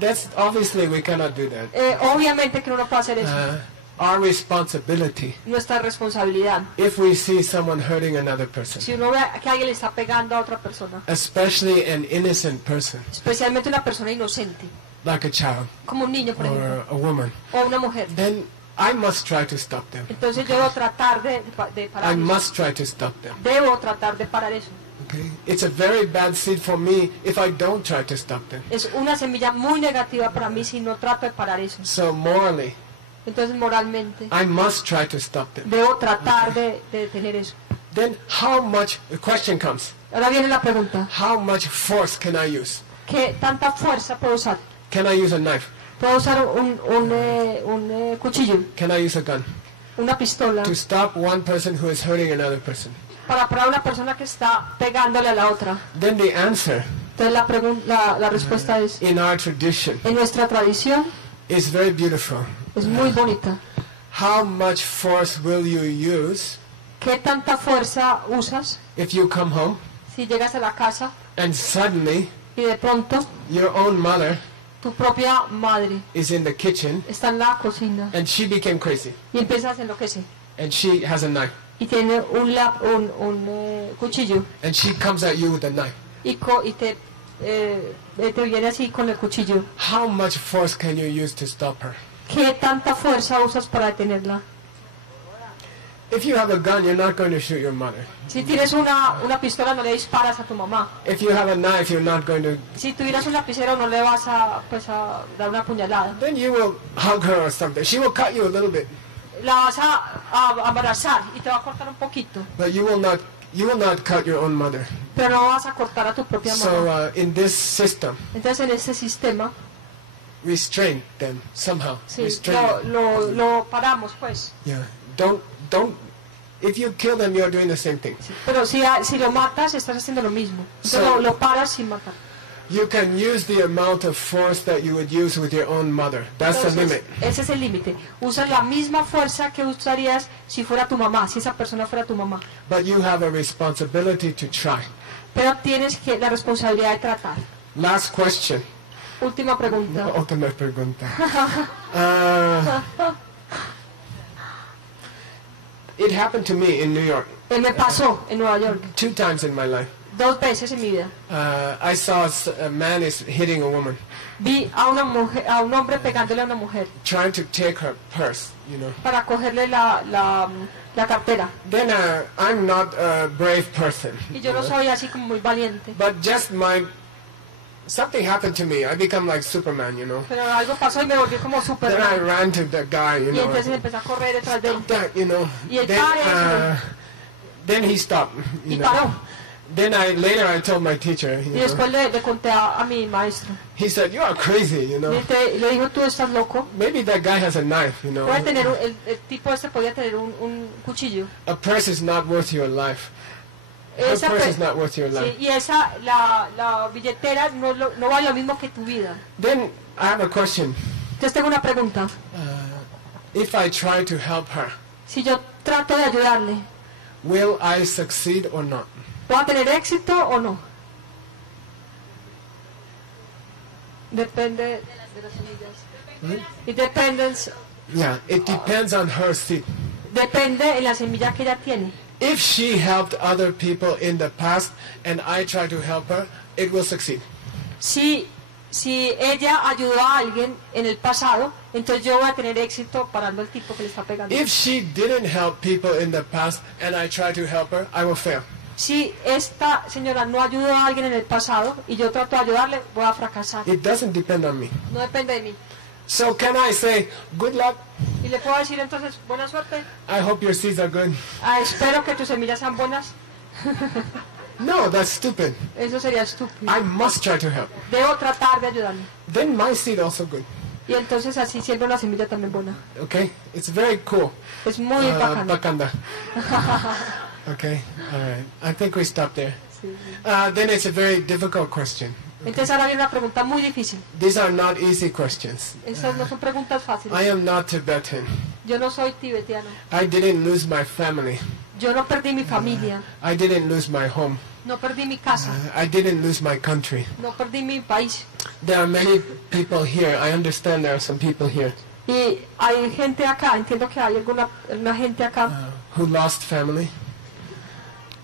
That's obviously we cannot do that. Obviamente que uno no puede hacer eso. Our responsibility. Nuestra responsabilidad. If we see someone hurting another person, Si uno ve que alguien le está pegando a otra persona, especially an innocent person, especialmente una persona inocente, like a child como un niño, por ejemplo, or a woman, o una mujer, then I must try to stop them. entonces yo debo tratar de parar I eso. must try to stop them. Debo tratar de parar eso. Okay? It's a very bad seed for me if I don't try to stop them. Es una semilla muy negativa para mí si no trato de parar eso. So morally, Entonces moralmente I must try to stop them. debo tratar de detener eso. Then how much, the question comes, Ahora viene la pregunta, how much force can I use? ¿qué tanta fuerza puedo usar? Can I use a knife? Puedo usar un cuchillo, Can I use a gun? una pistola, To stop one person who is hurting another person? para parar a una persona que está pegándole a la otra. Then the answer Entonces la respuesta es, in our tradition en nuestra tradición is very beautiful. es muy bonita. How much force will you use ¿Qué tanta fuerza usas if you come home si llegas a la casa and suddenly y de pronto your own mother tu propia madre is in the kitchen está en la cocina and she became crazy y empiezas a enloquecer and she has a knife y tiene un cuchillo and she comes at you with a knife? y te viene así con el cuchillo? How much force can you use to stop her? ¿Qué tanta fuerza usas para detenerla? If you have a gun, you're not going to shoot your mother. Si tienes una pistola no le disparas a tu mamá. If you have a knife, you're not going to. Si tuvieras un lapicero no le vas a dar una puñalada. Then you will hug her or something. She will cut you a little bit, La vas a abrazar y te va a cortar un poquito, but you will not. You will not cut your own mother. pero no vas a cortar a tu propia So mamá. in this system, Entonces en este sistema restrain them somehow. sí, Restrain them. lo paramos pues. Yeah. Don't. If you kill them, you're doing the same thing. Pero si lo matas estás haciendo lo mismo. Entonces So- lo paras sin matar. You can use the amount of force that you would use with your own mother. That's the Entonces, limit. ese es el límite. Usas la misma fuerza que usarías si fuera tu mamá, si esa persona fuera tu mamá. But you have a responsibility to try. Pero tienes la responsabilidad de tratar. Last question. Última pregunta. Última pregunta. It happened to me in New York Me pasó en Nueva York 2 times in my life. 2 veces en mi vida. I saw a man is hitting a woman, Vi a un hombre pegándole a una mujer trying to take her purse, you know. para cogerle la cartera. Then I'm not a brave person. Y yo no soy así como muy valiente. But just something happened to me. I become like Superman, you know. Pero algo pasó y me volví como Then I Superman. ran to the guy, you Y know. entonces empecé a correr detrás de él. That, you know. Y el padre, Then he stopped, you Y know. paró. Then later I told my teacher, you Y después know. le conté a mi maestro. He said, "You are crazy, you know. Y le dijo, tú estás loco. Maybe that guy has a knife, you know. Puede tener el tipo este podía tener un cuchillo. A purse is not worth your life. Her Esa purse pe- is not worth your life." Sí, y la billetera no vale lo mismo que tu vida. Then I have a question. Entonces tengo una pregunta. If I try to help her, Si yo trato de ayudarle, will I succeed or not? ¿voy a tener éxito o no? Depende de las semillas. It depends. Yeah, it depends on her seed. Depende en la semilla que ella tiene. If she helped other people in the past and I try to help her, it will succeed. Si ella ayudó a alguien en el pasado, entonces yo voy a tener éxito parando al tipo que le está pegando. If she didn't help people in the past and I try to help her, I will fail. Si esta señora no ayudó a alguien en el pasado y yo trato de ayudarle, voy a fracasar. It doesn't depend on me. No depende de mí. So can I say, good luck? Y le puedo decir entonces, buena suerte. I hope your seeds are good. Espero que tus semillas sean buenas. No, that's stupid. Eso sería estúpido. I must try to help. Debo tratar de ayudarle. Then my seed also good. Y entonces así siembro una semilla también buena. Okay? It's very cool. Es muy bacano. Bacanda. Okay, all right. I think we stop there. Then it's a very difficult question. Entonces ahora viene una pregunta muy difícil. These are not easy questions. Estas no son preguntas fáciles. I am not Tibetan. Yo no soy tibetano. I didn't lose my family. Yo no perdí mi familia. I didn't lose my home. No perdí mi casa. I didn't lose my country. No perdí mi país. There are many people here. I understand there are some people here. Y hay gente acá, entiendo que hay una gente acá Who lost family,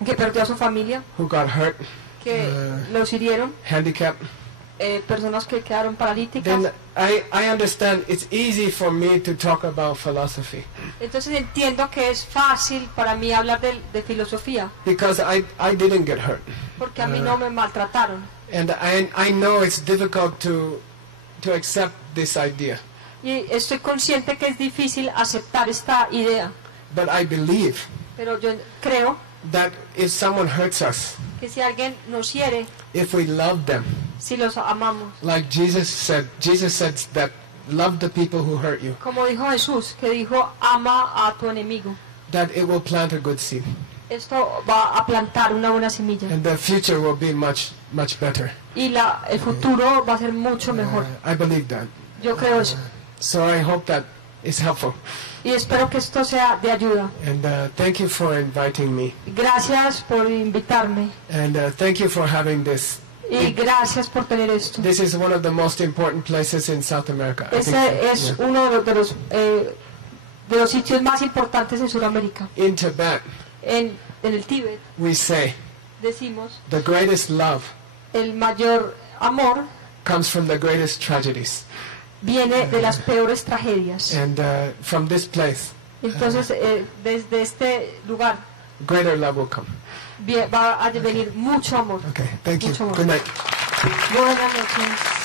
que perdió a su familia, who got hurt, que los hirieron, handicapped. personas que quedaron paralíticas. Then I understand it's easy for me to talk about philosophy. Entonces entiendo que es fácil para mí hablar de filosofía, Because I didn't get hurt. porque a mí no me maltrataron. And I know it's difficult to accept this idea. Y estoy consciente que es difícil aceptar esta idea, But I believe pero yo creo that if someone hurts us, que si alguien nos hiere, if we love them, si los amamos, like Jesus said that love the people who hurt you, como dijo Jesús, que dijo ama a tu enemigo, that it will plant a good seed. esto va a plantar una buena semilla And the future will be much better. y el futuro va a ser mucho mejor. I believe that. Yo creo eso So I hope that is helpful. y espero que esto sea de ayuda. And thank you for inviting me. Gracias por invitarme And thank you for having this. y gracias por tener esto. This is one of the most important places in South America. I think so. Ese es Yeah. uno de los sitios más importantes en Sudamérica. In Tibet, En el Tíbet we say decimos, the greatest love el mayor amor comes from the greatest tragedies. viene de las peores tragedias. And from this place, Entonces, desde este lugar greater love will come. va a venir mucho amor. Okay, thank you. Mucho amor. Good night. Buenas noches.